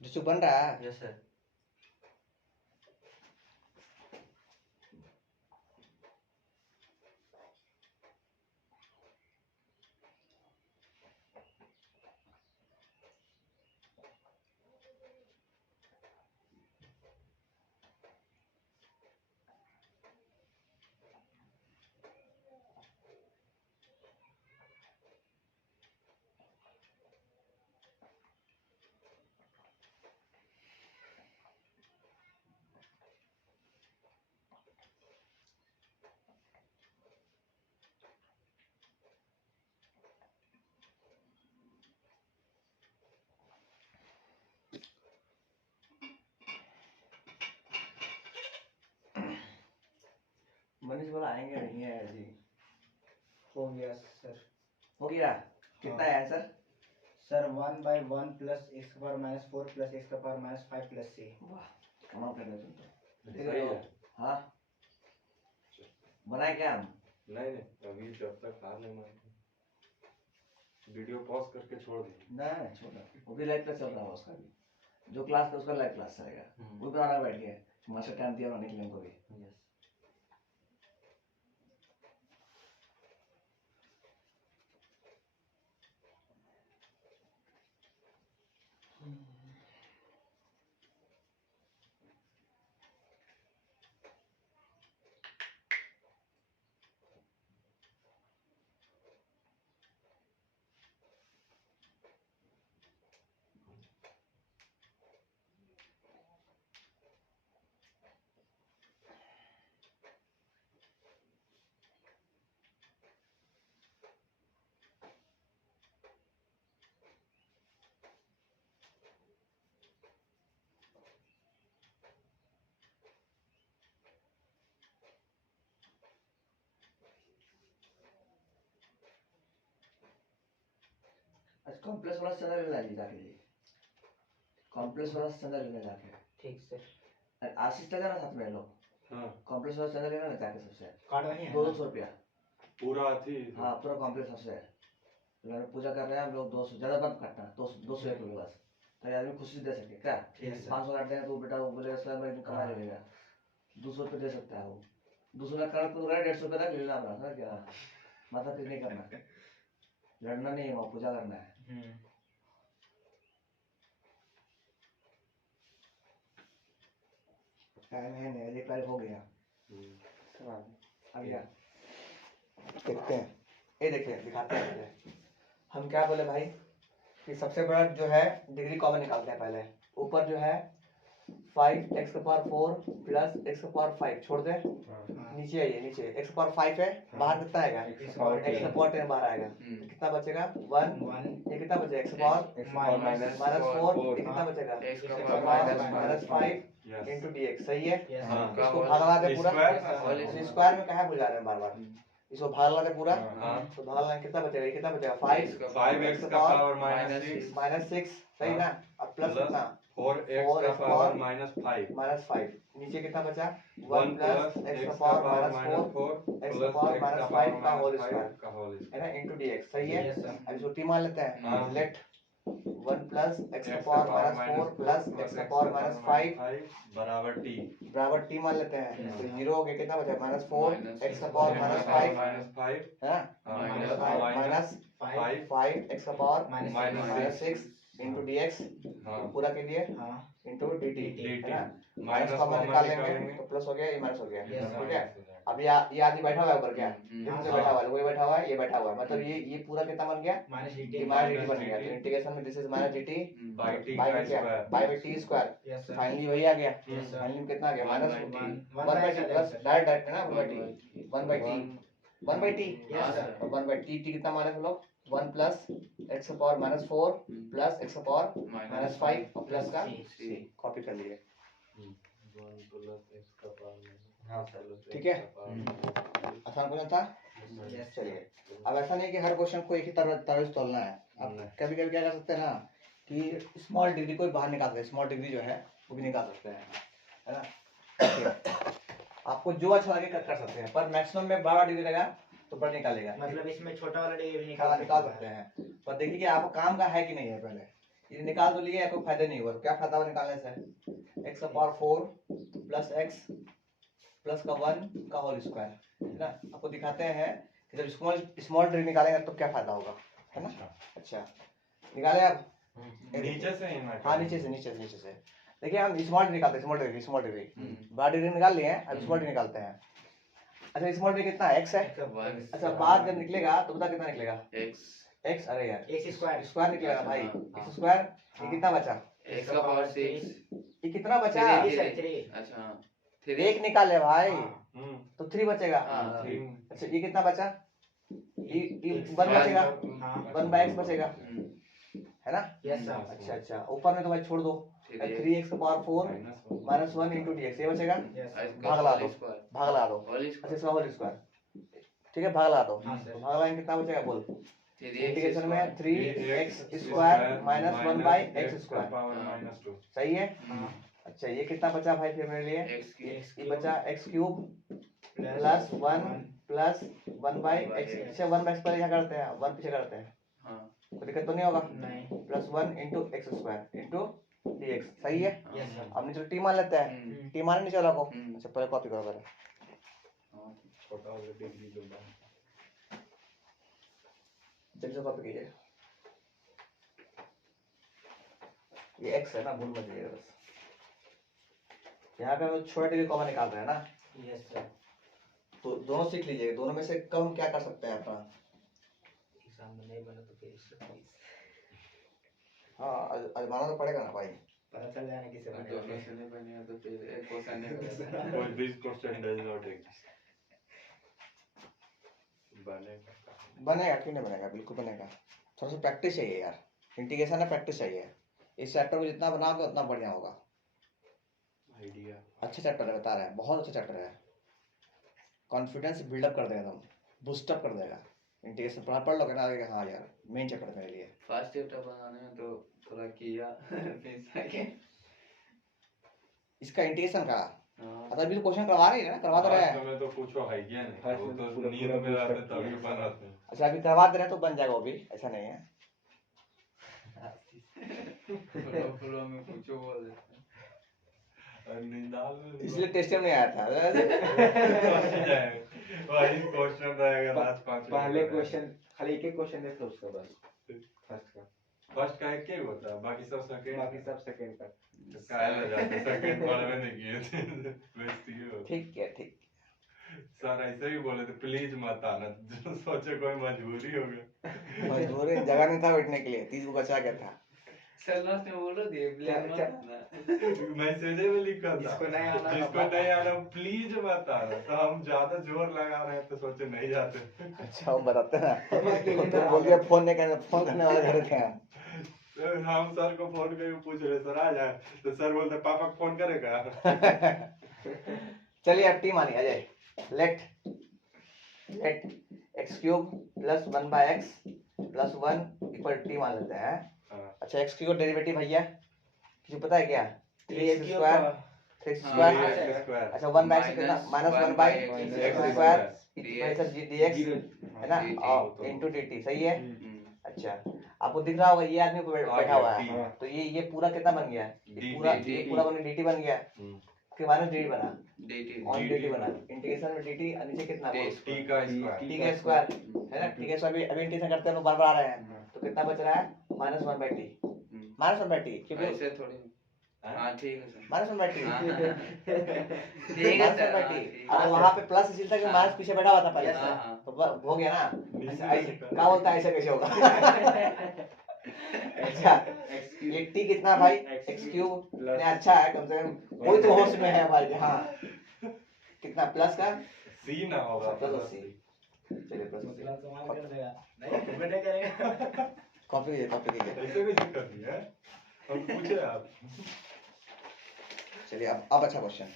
जिसको बन रहा है? Yes sir. मनीष बोला आएंगे नहीं है जी। हो गया सर। हो गया? कितना है आंसर? सर 1/1 प्लस x का पावर -4 प्लस x का पावर -5 प्लस c। वाह, कमाल कर रहे हो तुम तो। सही है। हाँ, बनाए क्या हम? नहीं नहीं, अभी जब तक हार नहीं मानते वीडियो पॉज करके छोड़ दीजिए। नहीं छोड़ा, वो भी लाइव क्लास चल रहा है उसका भी, जो क्लास का उसका लाइव क्लास चलेगा। वो बना रहा बैठ के, मास्टर टाइम दिया उन्होंने निकले को भी। यस। आज कॉम्प्लेक्स वाला चैनल लेना जी जाके जी, कॉम्प्लेक्स वाला चैनल लेना जाके। ठीक सर। आशीष का जाना साथ में लोग। हाँ कॉम्प्लेक्स वाला चैनल लेना ना जाके सबसे, कार्ड वही है 200 रुपया। पूरा थी। हाँ पूरा कॉम्प्लेक्स सबसे, पूजा कर रहे हैं हम लोग, 200 ज्यादा मत काटना, 200 एक रुपये बस, ताकि आदमी खुशी से दे सके। क्या ठीक है। 500 काट देंगे तो बेटा वो बोलेगा सर मैं कमा लेगा, 200 रुपये दे सकता है वो। दूसरा कारण तो 150 रुपये तक मिलना पड़ा क्या, मतलब कुछ नहीं करना, लड़ना नहीं है, वहाँ पूजा करना है। टाइम है नहीं, एक बार हो गया। आ गया, देखते हैं, ये देखिए दिखाते हैं पहले। हम क्या बोले भाई कि सबसे बड़ा जो है डिग्री कॉमन निकालते हैं पहले। ऊपर जो है 5x⁴ प्लस x⁴ छोड़ दे, नीचे आइए, नीचे x⁴ है, बाहर कितना आएगा, x⁴ बाहर आएगा, कितना बचेगा 1, ये कितना बचेगा -4, ये कितना बचेगा -5 इंटू dx, सही है। इसको भाग लगा दे पूरा, स्क्वायर में कहाँ भूल जा रहे हैं बार बार, इसको भाग लगा दे पूरा, तो भाग लगा कितना बचेगा, ये कितना बचेगा 5 -6, सही ना। अब प्लस कितना 4x⁻⁻5 नीचे कितना बचा 1 प्लस x⁻⁻4 x⁻⁻5 का होल स्क्वायर है ना इंटू dx, सही है। अब इसको t मान लेते हैं, late 1 plus x⁻⁻4 plus x⁻⁻5 बराबर t मान लेते हैं, तो 0 हो गया, कितना बचा -4 x⁻�5 है ना, -5 x⁻⁻6 इंटू dx पूरा के लिए इंटू dt है ना। माइनस कॉमन निकाल लेंगे तो प्लस हो गया, ये माइनस हो गया, ठीक है। अब ये आदमी बैठा हुआ है ऊपर, क्या ये बैठा हुआ है, वही बैठा हुआ है, ये बैठा हुआ है, मतलब ये पूरा कितना बन गया -dt बन गया। तो इंटीग्रेशन में दिस इज -dt बाय क्या बाय t स्क्वायर, फाइनली वही आ गया। फाइनली कितना आ गया -1/t प्लस डायरेक्ट है ना 1/t और 1/t कितना माने हम लोग 1 प्लस x⁻⁻4 प्लस x⁻⁻5 और प्लस का c कॉपी कर लिए, ठीक है। आसान क्वेश्चन था। चलिए अब ऐसा नहीं कि हर क्वेश्चन को एक ही तरह से तोलना है। अब कभी कभी क्या कर सकते हैं ना कि स्मॉल डिग्री को बाहर निकाल सकते हैं, स्मॉल डिग्री जो है वो भी निकाल सकते हैं, है ना। आपको जो अच्छा लगे कर सकते हैं, पर मैक्सिमम में बड़ा डिग्री लगा तो बड़ा निकालेगा, मतलब इसमें छोटा वाला डिग्री निकाल सकते हैं। पर देखिए कि आपको काम का है कि नहीं है, पहले ये निकाल तो लिए, कोई फायदा नहीं हुआ, क्या फायदा हुआ निकालने से, x⁴ प्लस x प्लस का 1 का होल स्क्वायर है ना। आपको दिखाते हैं कि जब स्मॉल डिग्री निकालेंगे तो क्या फायदा होगा, है ना। अच्छा निकाले आप नीचे से ही ना, हाँ नीचे से देखिए हम स्मॉल निकालते हैं, स्मॉल डिग्री बड़ा डिग्री निकाल लिए हैं, अब स्मॉल डिग्री निकालते हैं। अच्छा स्मॉल डिग्री कितना है, x है। अच्छा बाहर जब निकलेगा तो बता कितना निकलेगा x, अरे यार स्क्वायर निकलेगा भाई, x स्क्वायर। ये कितना बचा x⁻⁶ ये कितना बचा, अच्छा 1 निकाले भाई तो तो 3 बचेगा। अच्छा ये कितना बचा, ये 1 बचेगा, 1/x बचेगा, है ना। अच्छा ऊपर में तो भाई छोड़ दो, 3x⁴ -1 इंटू dx ये बचेगा, भाग ला दो, अच्छा इसका होल स्क्वायर, ठीक है, भाग ला दो, तो भाग लाएंगे कितना बचेगा बोल, इंटीग्रेशन में 3x² - 1/x², सही है। अच्छा ये कितना बचा भाई फिर मेरे लिए, ये बचा x³ प्लस 1 प्लस 1/x, अच्छा 1/x पर यहाँ करते हैं, 1 पीछे करते हैं, कोई दिक्कत तो नहीं होगा, plus 1 into x² into dx, सही है। अब नीचे t मान लेते हैं, t माने नीचे वाला को, अच्छा पहले कॉपी करो पहले, जल्दी से कॉपी कीजिए, ये x है ना, भूल मत जाइएगा बस। यहाँ पे हम छोटा डिग्री कॉमन निकाल रहे हैं ना, तो दोनों सीख लीजिए, दोनों में से कम क्या कर सकते हैं अपना, एग्जाम में नहीं बना तो फिर हाँ आजमाना तो पड़ेगा ना भाई, पता चल जाए ना किसे दोनों से नहीं बनेगा तो फिर एक क्वेश्चन नहीं बनेगा। कोई this question does not exist, बनेगा क्यों नहीं बनेगा, बिल्कुल बनेगा, थोड़ा सा प्रैक्टिस चाहिए यार, इंटीग्रेशन में प्रैक्टिस चाहिए। इस चैप्टर को जितना बनाओगे उतना बढ़िया होगा, आइडिया अच्छा चैप्टर है, बता रहे हैं बहुत अच्छा चैप्टर है, कॉन्फिडेंस बिल्डअप कर देगा, एकदम बूस्टअप कर देगा। इंटीग्रेशन पढ़ लोगे ना, हाँ यार मेन चैप्टर मेरे लिए। फर्स्ट चैप्टर बनाने में तो थोड़ा किया फिर सेकंड इसका इंटीग्रेशन का अच्छा अभी तो क्वेश्चन करवा रहे हैं ना, करवा दे रहे हैं, में तो कुछ है ही नहीं, वो तो नींद में रहते तभी बनाते हैं। अच्छा अभी करवा दे रहे हैं तो बन जाएगा वो भी, ऐसा नहीं है। फ्लो में कुछ बोल देते हैं। इसलिए टेस्ट में नहीं आया था। वही क्वेश्चन रहेगा लास्ट 5 पहले क्वेश्चन खाली एक क्वेश्चन देख लो उसका बस, फर्स्ट का एक ही होता है, बाकी सब सेकंड। बाकी सब सेकंड का। काहे ले जाते सेकंड पढ़वे नहीं किए थे। बेइज्जती हो। ठीक है, ठीक। सर ऐसे ही बोले थे प्लीज मत आना, जो सोचे कोई मजबूरी हो गया। मजबूरी, जगह नहीं था बैठने के लिए, 30 को बचा क्या था। सर लास्ट में बोलो दिए प्लीज मत आना। मैसेज में लिखा था जिसको नहीं आना जिसको नहीं आना प्लीज मत आना, तो हम ज्यादा जोर लगा रहे हैं तो सोचे नहीं जाते। अच्छा हम बताते ना, तो बोल दिया फोन नहीं करने, फोन करने वाले घर थे हम। तो हम सर को फोन करके पूछ रहे सर आ जाए, तो सर बोलते पापा को फोन करेगा। चलिए अब टी मानिए Ajay. Let x cube plus 1/x plus 1 equal T मान लेते हैं। हाँ। अच्छा एक्स क्यूब डेरिवेटिव भैया किसी पता है क्या? 3x क्यूब स्क्वायर, का 3x हाँ, स्क्वायर। x square. अच्छा 1/x कितना? Minus 1/x x square square. dx है ना, dt और इनटू dt। सही है। हम्म। अच्छा आपको दिख रहा होगा ये आदमी बैठा हुआ है, हाँ। तो ये पूरा कितना बन गया? ये पूरा बन गया dt बन गया, फिर माइनस dt बना, ऑन dt बना, इंटीग्रेशन में dt और नीचे कितना? t का स्क्वायर। t का स्क्वायर है ना, t का स्क्वायर अभी इंटीग्रेशन करते हैं लोग बार बार आ रहे हैं, तो कितना बच रहा है? माइनस 1/t, माइनस 1/t क्योंकि ऐसे थोड़ी। हाँ ठीक है सर। माइनस 1/t हाँ, ठीक है माइनस सर। 1/t। अगर वहाँ पे प्लस इसी था कि माइनस पीछे बैठा हुआ था पहले से, हाँ। तो हो गया ना। नीचे ऐसे लिखा। क्या बोलता है, ऐसे कैसे होगा? अच्छा ये t कितना भाई? x क्यूब ने, अच्छा है कम से कम कोई तो होश में है भाई। हाँ कितना प्लस का c ना होगा प्लस c। चलिए प्लस मतलब समान कर देगा नहीं बेटे करेगा। कॉपी कीजिए। ऐसे भी दिक्कत नहीं है, हम पूछे आप। चलिए अब अच्छा क्वेश्चन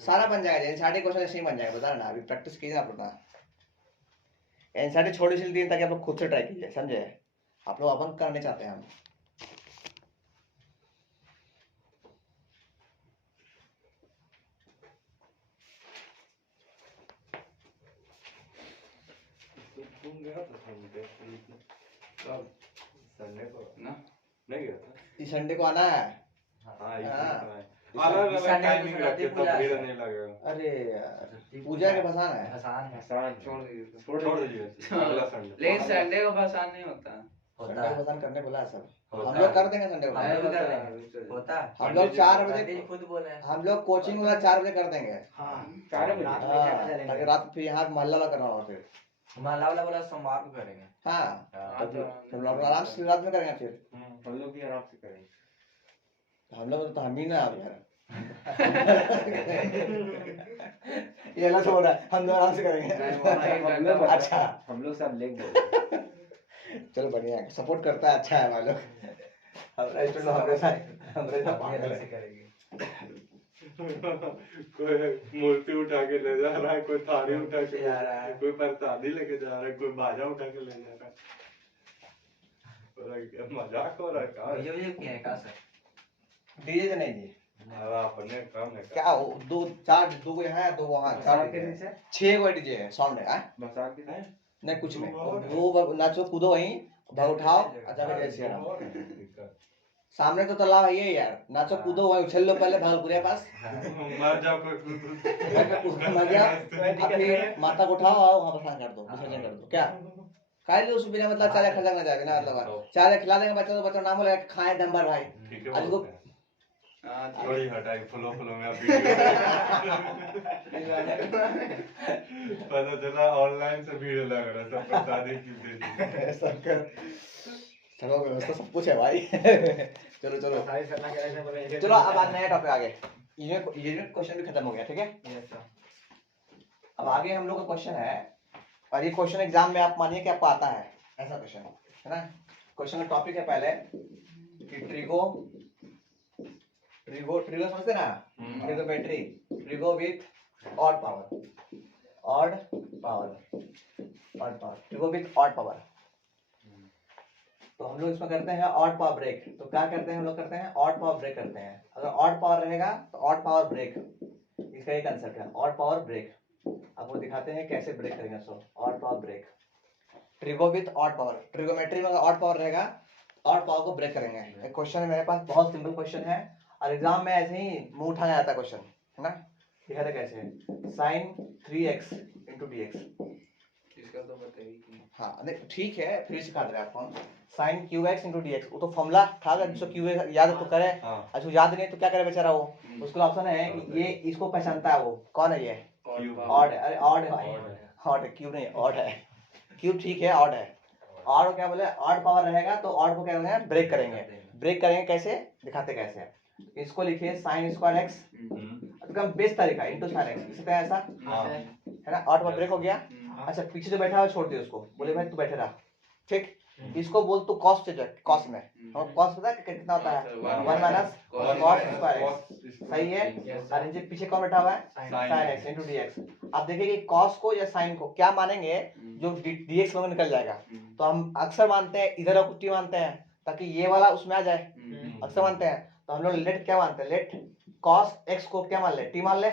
सारा बन जाएगा, एनसीईआरटी क्वेश्चन ऐसे ही बन जाएगा, बता ना अभी प्रैक्टिस कीजिए आप लोग। एनसीईआरटी छोड़ी सी दी ताकि आप लोग खुद से ट्राई कीजिए, समझे? आप लोग अपन करने चाहते हैं हम। तुम गया था संडे कब? संडे को ना नहीं गया था। इस संडे को आना है। हाँ इस हाँ। दिन अलग इस अलग संडे को टाइमिंग सरस्वती रखे तो पूजा है। भीड़ नहीं लगेगा। अरे यार पूजा के भसान है। आसान है। आसान छोड़ दीजिए। छोड़ दीजिए अगला संडे। लेकिन संडे को भसान नहीं होता। संडे को भसान करने बोला है सब, होता हम लोग है। कर देंगे संडे को। हम लोग भी कर लेंगे। होता है। हम लोग 4 बजे, पंडित जी खुद बोले हैं। हम लोग कोचिंग वाला 4 बजे कर देंगे। हाँ 4 बजे? रात में हाँ, क्या चलेंगे? ताकि रात फिर यहाँ मोहल्ला वाला करना होगा फिर। माला वाला बोला सोमवार को करेंगे। हाँ हाँ, तो तो हम लोग आराम से रात में करेंगे फिर। हम लोग भी आराम से करेंगे। हम लोग तो हम ही ना अब यार। ये अलग हो रहा है, हम लोग आराम से करेंगे। अच्छा हम लोग सब लेग बोल। चलो बढ़िया है, सपोर्ट करता है, अच्छा है भाई लोग। हमारा स्टूडेंट हमारे साथ पागल है। करेंगे। कोई मूर्ति उठा के ले जा रहा है, कोई थाली उठा के जा रहा है। कोई प्रसादी लेके जा रहा है, कोई बाजा उठा के ले जा रहा है। मजाक हो रहा है का? ये क्या है का सर? डीजे तो नहीं जी, अब अपने काम है क्या हो 2 4 2 यहाँ है 2 वहाँ, 4 नीचे 6 को डीजे है, साउंड है। बसा के है। नहीं कुछ नहीं, वो नाचो कूदो वहीं, भाग उठाओ, अच्छा फिर ऐसे रहो। सामने तो तालाब है ये यार, नाचो कूदो वहीं, उछल लो पहले भागलपुरिया पास, मर जाओ कोई मर गया, फिर माता को उठाओ और वहाँ पर कर दो, विसर्जन कर दो। क्या खाए लो उसमें, मतलब चाय खर्चा ना जाएगा ना, मतलब चाय खिला देंगे बच्चों को, बच्चों नाम बोलेगा खाए डंबर भाई। ठीक है आज को बोलते हैं। थोड़ी हटाई फुलो में आप पता चला ऑनलाइन से भीड़ लग रहा है, सब शादी की थी। सबका चलो व्यवस्था सब कुछ है भाई। चलो चलो सारी सरना के ऐसे बोले। चलो अब आज नया टॉपिक आगे, यूनिट क्वेश्चन भी खत्म हो गया, ठीक है। Yes sir. अब आगे हम लोग का क्वेश्चन है, और ये क्वेश्चन एग्जाम में आप मानिए कि आपको आता है, ऐसा क्वेश्चन है ना। क्वेश्चन का टॉपिक है पहले कि ट्रिगो समझते ना, trigonometry, trigo with odd power, trigo with odd power. तो हम लोग इसमें करते हैं ऑड पावर ब्रेक। तो क्या करते हैं हम लोग, करते हैं ऑड पावर ब्रेक करते हैं। अगर ऑड पावर रहेगा तो ऑड पावर ब्रेक, इसका ये कंसेप्ट है, ऑड पावर ब्रेक। आपको दिखाते हैं कैसे ब्रेक करेंगे। So odd power break, trigo with odd power, trigonometry में अगर ऑड पावर रहेगा, ऑड पावर को ब्रेक करेंगे। एक क्वेश्चन है मेरे पास, बहुत सिंपल क्वेश्चन है, और एग्जाम में ऐसे ही मुंह उठाया जाता है क्वेश्चन, है ना। लिखा था कैसे, sign 3x into D x. इसका तो बताइए कि हाँ नहीं ठीक है, फिर सिखा दे रहे आपको हम। Sine cube x into D x, वो तो फॉर्मूला था जिसको क्यू याद है तो करे, हाँ अच्छा याद नहीं तो क्या करे बेचारा वो। उसका ऑप्शन है कि ये इसको पहचानता है, वो कौन है ये, ऑड है। अरे ऑड है भाई, ऑड है, क्यूब नहीं ऑड है। क्यूब ठीक है, ऑड है। ऑड क्या बोले, ऑड पावर रहेगा तो ऑड को क्या करेंगे, ब्रेक करेंगे। ब्रेक करेंगे कैसे, दिखाते कैसे हैं। इसको लिखिए साइन स्क्वायर एक्स, एकदम बेस्ट तरीका इनटू साइन एक्स, इसी तरह ऐसा हाँ है ना। ऑड पर ब्रेक हो गया। अच्छा पीछे जो बैठा है छोड़ दिया उसको, बोले भाई तू बैठे रहा, ठीक। इसको बोल तू कॉस से, कॉस में हम कॉस पता है कितना होता है, 1 माइनस कॉस स्क्वायर एक्स, सही है। और नीचे पीछे कौन बैठा हुआ है, sign X into D x. अब देखिए कि कॉस को या साइन को क्या मानेंगे, जो डी एक्स में निकल जाएगा। तो हम अक्सर मानते हैं इधर और टी मानते हैं ताकि ये वाला उसमें आ जाए, अक्सर मानते हैं। तो हम लोग लेट क्या मानते हैं, लेट कॉस एक्स को क्या मान ले, टी मान ले,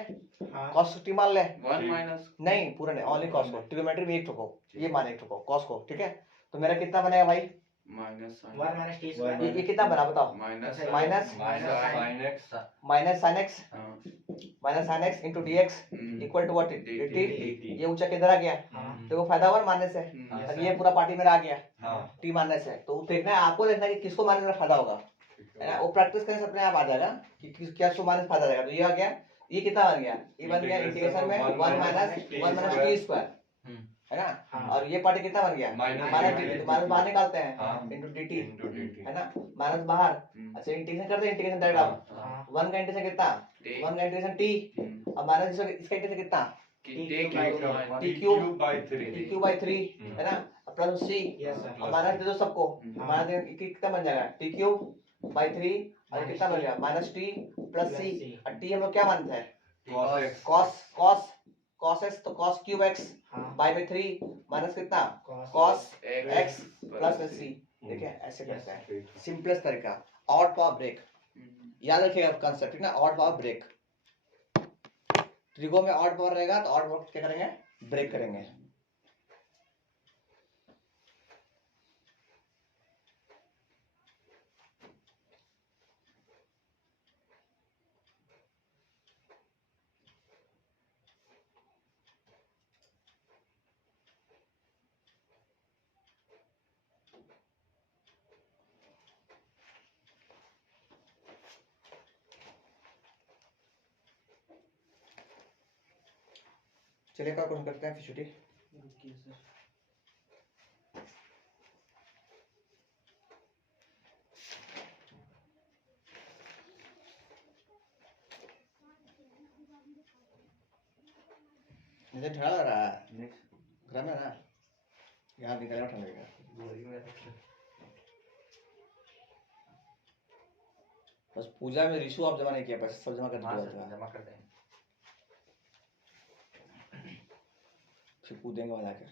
कॉस टी मान ले, 1 माइनस नहीं पूरा नहीं, ओनली कॉस को, ट्रिग्नोमेट्री में एक ठोको, ये माने एक ठोको कॉस को, ठीक है। तो मेरा कितना बनेगा भाई, माइनस 1 माइनस टी स्क्वायर। ये कितना बना बताओ, minus minus sine X minus sine X, हाँ minus sine X into D X equal to what, T. ये ऊंचा किधर आ गया, हाँ देखो फायदा हुआ मानने से, और ये पूरा पार्टी मेरा आ गया हाँ टी मानने से। तो देखना है आपको, देखना है कि किसको मानने में फायदा होगा, है ना। वो प्रैक्टिस करने से अपने आप आ जाएगा कि क्या सो माइनस फायदा रहेगा। तो ये आ गया, ये कितना बन गया, ये बन गया इंटीग्रेशन में 1 माइनस टी स्क्वायर, है ना। और ये पार्टी कितना बन गया, माइनस डी, तो माइनस बाहर निकालते हैं इंटू डी टी, है ना, माइनस बाहर। अच्छा इंटीग्रेशन करते हैं, इंटीग्रेशन डायरेक्ट आप 1 का इंटीग्रेशन कितना, 1 का इंटीग्रेशन टी, और माइनस इसका इंटीग्रेशन कितना, टी क्यूब बाई 3, है ना, प्लस सी, यस सर। और माइनस दे दो सबको, माइनस कितना बन जाएगा, टी क्यूब बाई 3, और कितना बन गया माइनस टी प्लस सी। और टी हम लोग क्या मानते हैं, कॉस एक्स कॉस एक्स, तो कॉस क्यूब एक्स बाई में 3 माइनस कितना, कॉस कॉस एक्स प्लस में सी। देखिए ऐसे करते हैं, सिंपलेस्ट तरीका, ऑड पावर ब्रेक। याद रखिएगा कंसेप्ट, ठीक ना, ऑड पावर ब्रेक। ट्रिगो में ऑड पावर रहेगा तो ऑड पावर क्या करेंगे, ब्रेक करेंगे। चलिए क्या क्वेश्चन करते हैं फिर छुट्टी। मुझे ठंडा लग रहा है, गर्म है ना, यहाँ निकलना ठंड लगेगा। बस पूजा में रिशु आप जमा नहीं किया, पैसे सब जमा कर दिया, जमा कर देंगे। फिर कूदेंगे वहां जाकर।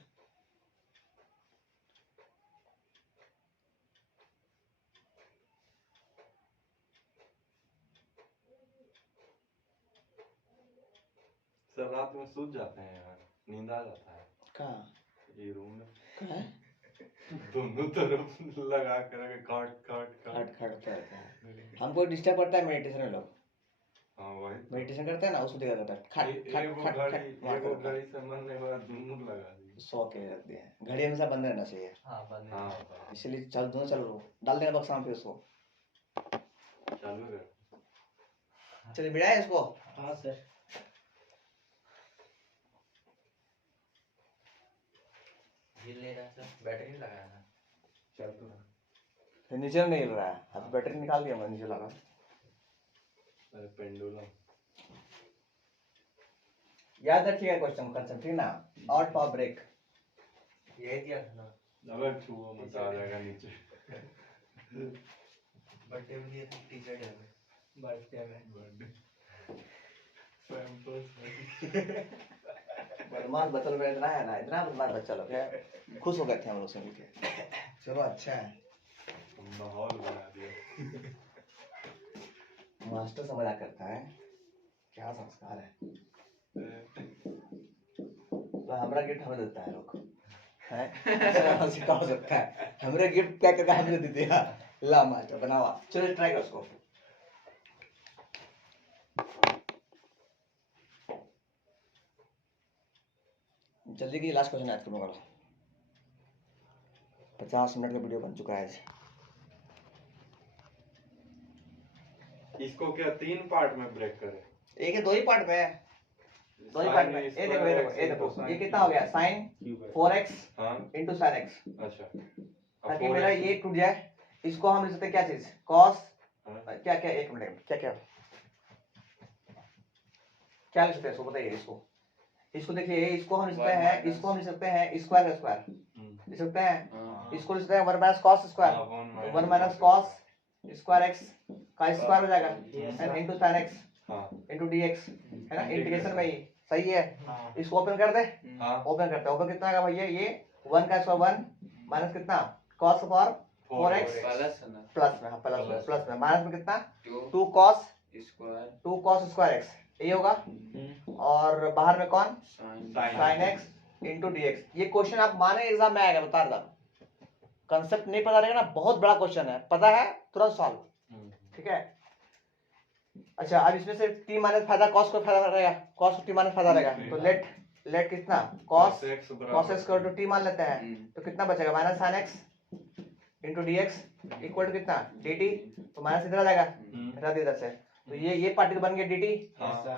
सर रात में सूझ जाते हैं यार, नींद आ जाता है। कहाँ ये रूम में कहाँ है, दोनों तरफ लगा कर काट काट काट खट खट रहता है। हमको डिस्टर्ब करता है मेडिटेशन में, लोग हाँ वही मेडिटेशन करते हैं ना, उसको देखा जाता है खट खट एगो खट घड़ी खट मार एगो करता है। घड़ी से मन नहीं बड़ा दोनों लगा दी। 100 के रख दिए हैं। घड़ी हमेशा बंद रहना चाहिए, हाँ बंद है। हाँ इसलिए चल दोनों चल लो, डाल देना बक्सा में फिर उसको। चालू रहे। चलिए बिड़ाए इसको। हाँ सर। ये ले रहा है सर, बैटरी नहीं लगाया ना। चल तो रहा। फिर नीचे नहीं हिल रहा है, अब बैटरी निकाल दिया मैं, नीचे लगा। अरे पेंडुलम याद रखिएगा क्वेश्चन कंसेप्ट, ठीक ना, ऑड पावर ब्रेक। यही दिया था ना। अबे छुओ मत, आ जाएगा नीचे। बर्थडे में दिया था, टीचर डे में। बर्थडे में बर्थडे पैम्पर्स बदमाश बच्चा लोग इतना है ना, इतना बदमाश बच्चा लोग है, खुश हो गए थे हम लोग से मिलके। चलो अच्छा है, माहौल बना दिया। मास्टर समझा करता है, क्या संस्कार है। तो हमारा गिफ्ट हमें देता है लोग, है ऐसा हो सकता है, हमारे गिफ्ट क्या करके हमें दे दिया। ला मास्टर बनावा, चलो ट्राई कर उसको। जल्दी की लास्ट क्वेश्चन याद करूँगा। 50 मिनट का वीडियो बन चुका है। इसको क्या 3 पार्ट में ब्रेक करें? एक है, 2 ही पार्ट में है, 2 ही पार्ट में। ये देखो ये देखो ये देखो, ये कितना हो गया sin 4x हाँ इंटू sin x, अच्छा। ताकि मेरा ये टूट जाए। इसको हम लिख सकते हैं क्या चीज, cos हाँ। क्या क्या, एक मिनट, क्या क्या क्या लिख सकते हैं इसको, बताइए इसको। इसको देखिए, इसको हम लिख सकते हैं, इसको हम लिख सकते हैं स्क्वायर का स्क्वायर लिख सकते हैं। इसको लिख सकते हैं 1 minus cos square, 1 minus cos square x का स्क्वायर हो जाएगा and into sin x into dx, है ना, इंटीग्रेशन में ही सही है। इसको ओपन कर दे, ओपन करते हैं। ओपन कितना आएगा भैया, ये 1 का स्क्वायर 1 माइनस कितना cos का पावर 4x प्लस में, प्लस में माइनस में कितना 2 cos स्क्वायर x, ये होगा। और बाहर में कौन, sin x इंटू dx। ये क्वेश्चन आप माने एग्जाम में आएगा, बता रहा। कंसेप्ट नहीं पता रहेगा ना, बहुत बड़ा क्वेश्चन है, पता है तुरंत सॉल्व, ठीक है। अच्छा, अब इसमें से t माइनस फायदा cos को फायदा रहेगा, cos को t माइनस फायदा रहेगा, तो लेट कितना cos x को t मान लेते हैं, तो कितना बचेगा minus sin x into dx equal to कितना dt, तो माइनस इधर आ जाएगा, हटा दिया इधर से, तो ये पार्टी तो बन गया dt,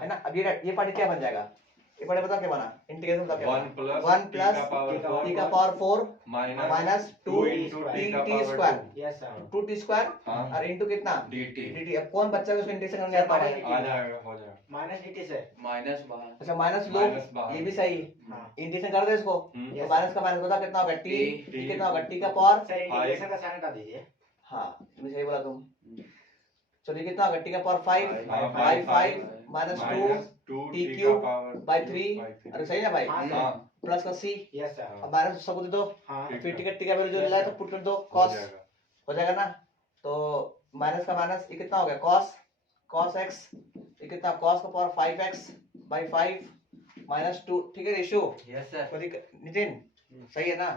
है ना। अब ये पार्टी क्या बन जाएगा, ये पार्टी बता क्या बना, इंटीग्रेशन का क्या 1 प्लस 1 प्लस t का power 4 minus 2 t square, yes sir 2t square और इंटू कितना dt। अब कौन बच्चा को इंटीग्रेशन करने आता है, आ जाएगा, हो जाएगा। माइनस dt से अच्छा माइनस लो, ये भी सही, इंटीग्रेशन कर दे इसको, तो माइनस का माइनस बता कितना होगा t, कितना होगा t का पावर, सर इंटीग्रेशन का साइन हटा दीजिए। हाँ मैं सही बोला तुम। चलिए कितना होगा t का power 5 by 5 minus 2 t cube by 3, अरे सही ना भाई, प्लस का c, यस सर अब माइनस सबको दे दो, हाँ फिर टिकट का वैल्यू जो लाया तो पुट कर दो, cos हो जाएगा ना। तो माइनस का माइनस, ये कितना हो गया cos x, ये कितना cos का पावर 5x बाई 5 माइनस 2, ठीक है रेशियो। Yes sir. नितिन सही है ना,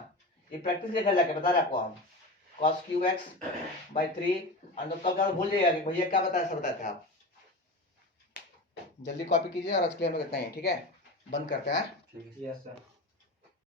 ये प्रैक्टिस लेकर जाके बता रहे आपको हम, cos क्यूब x बाई 3, और कल का भूल जाइएगा कि भैया क्या बताया, सब बताए थे आप। जल्दी कॉपी कीजिए और आज के लिए हम लोग इतना ही, ठीक है, बंद करते हैं। Yes sir.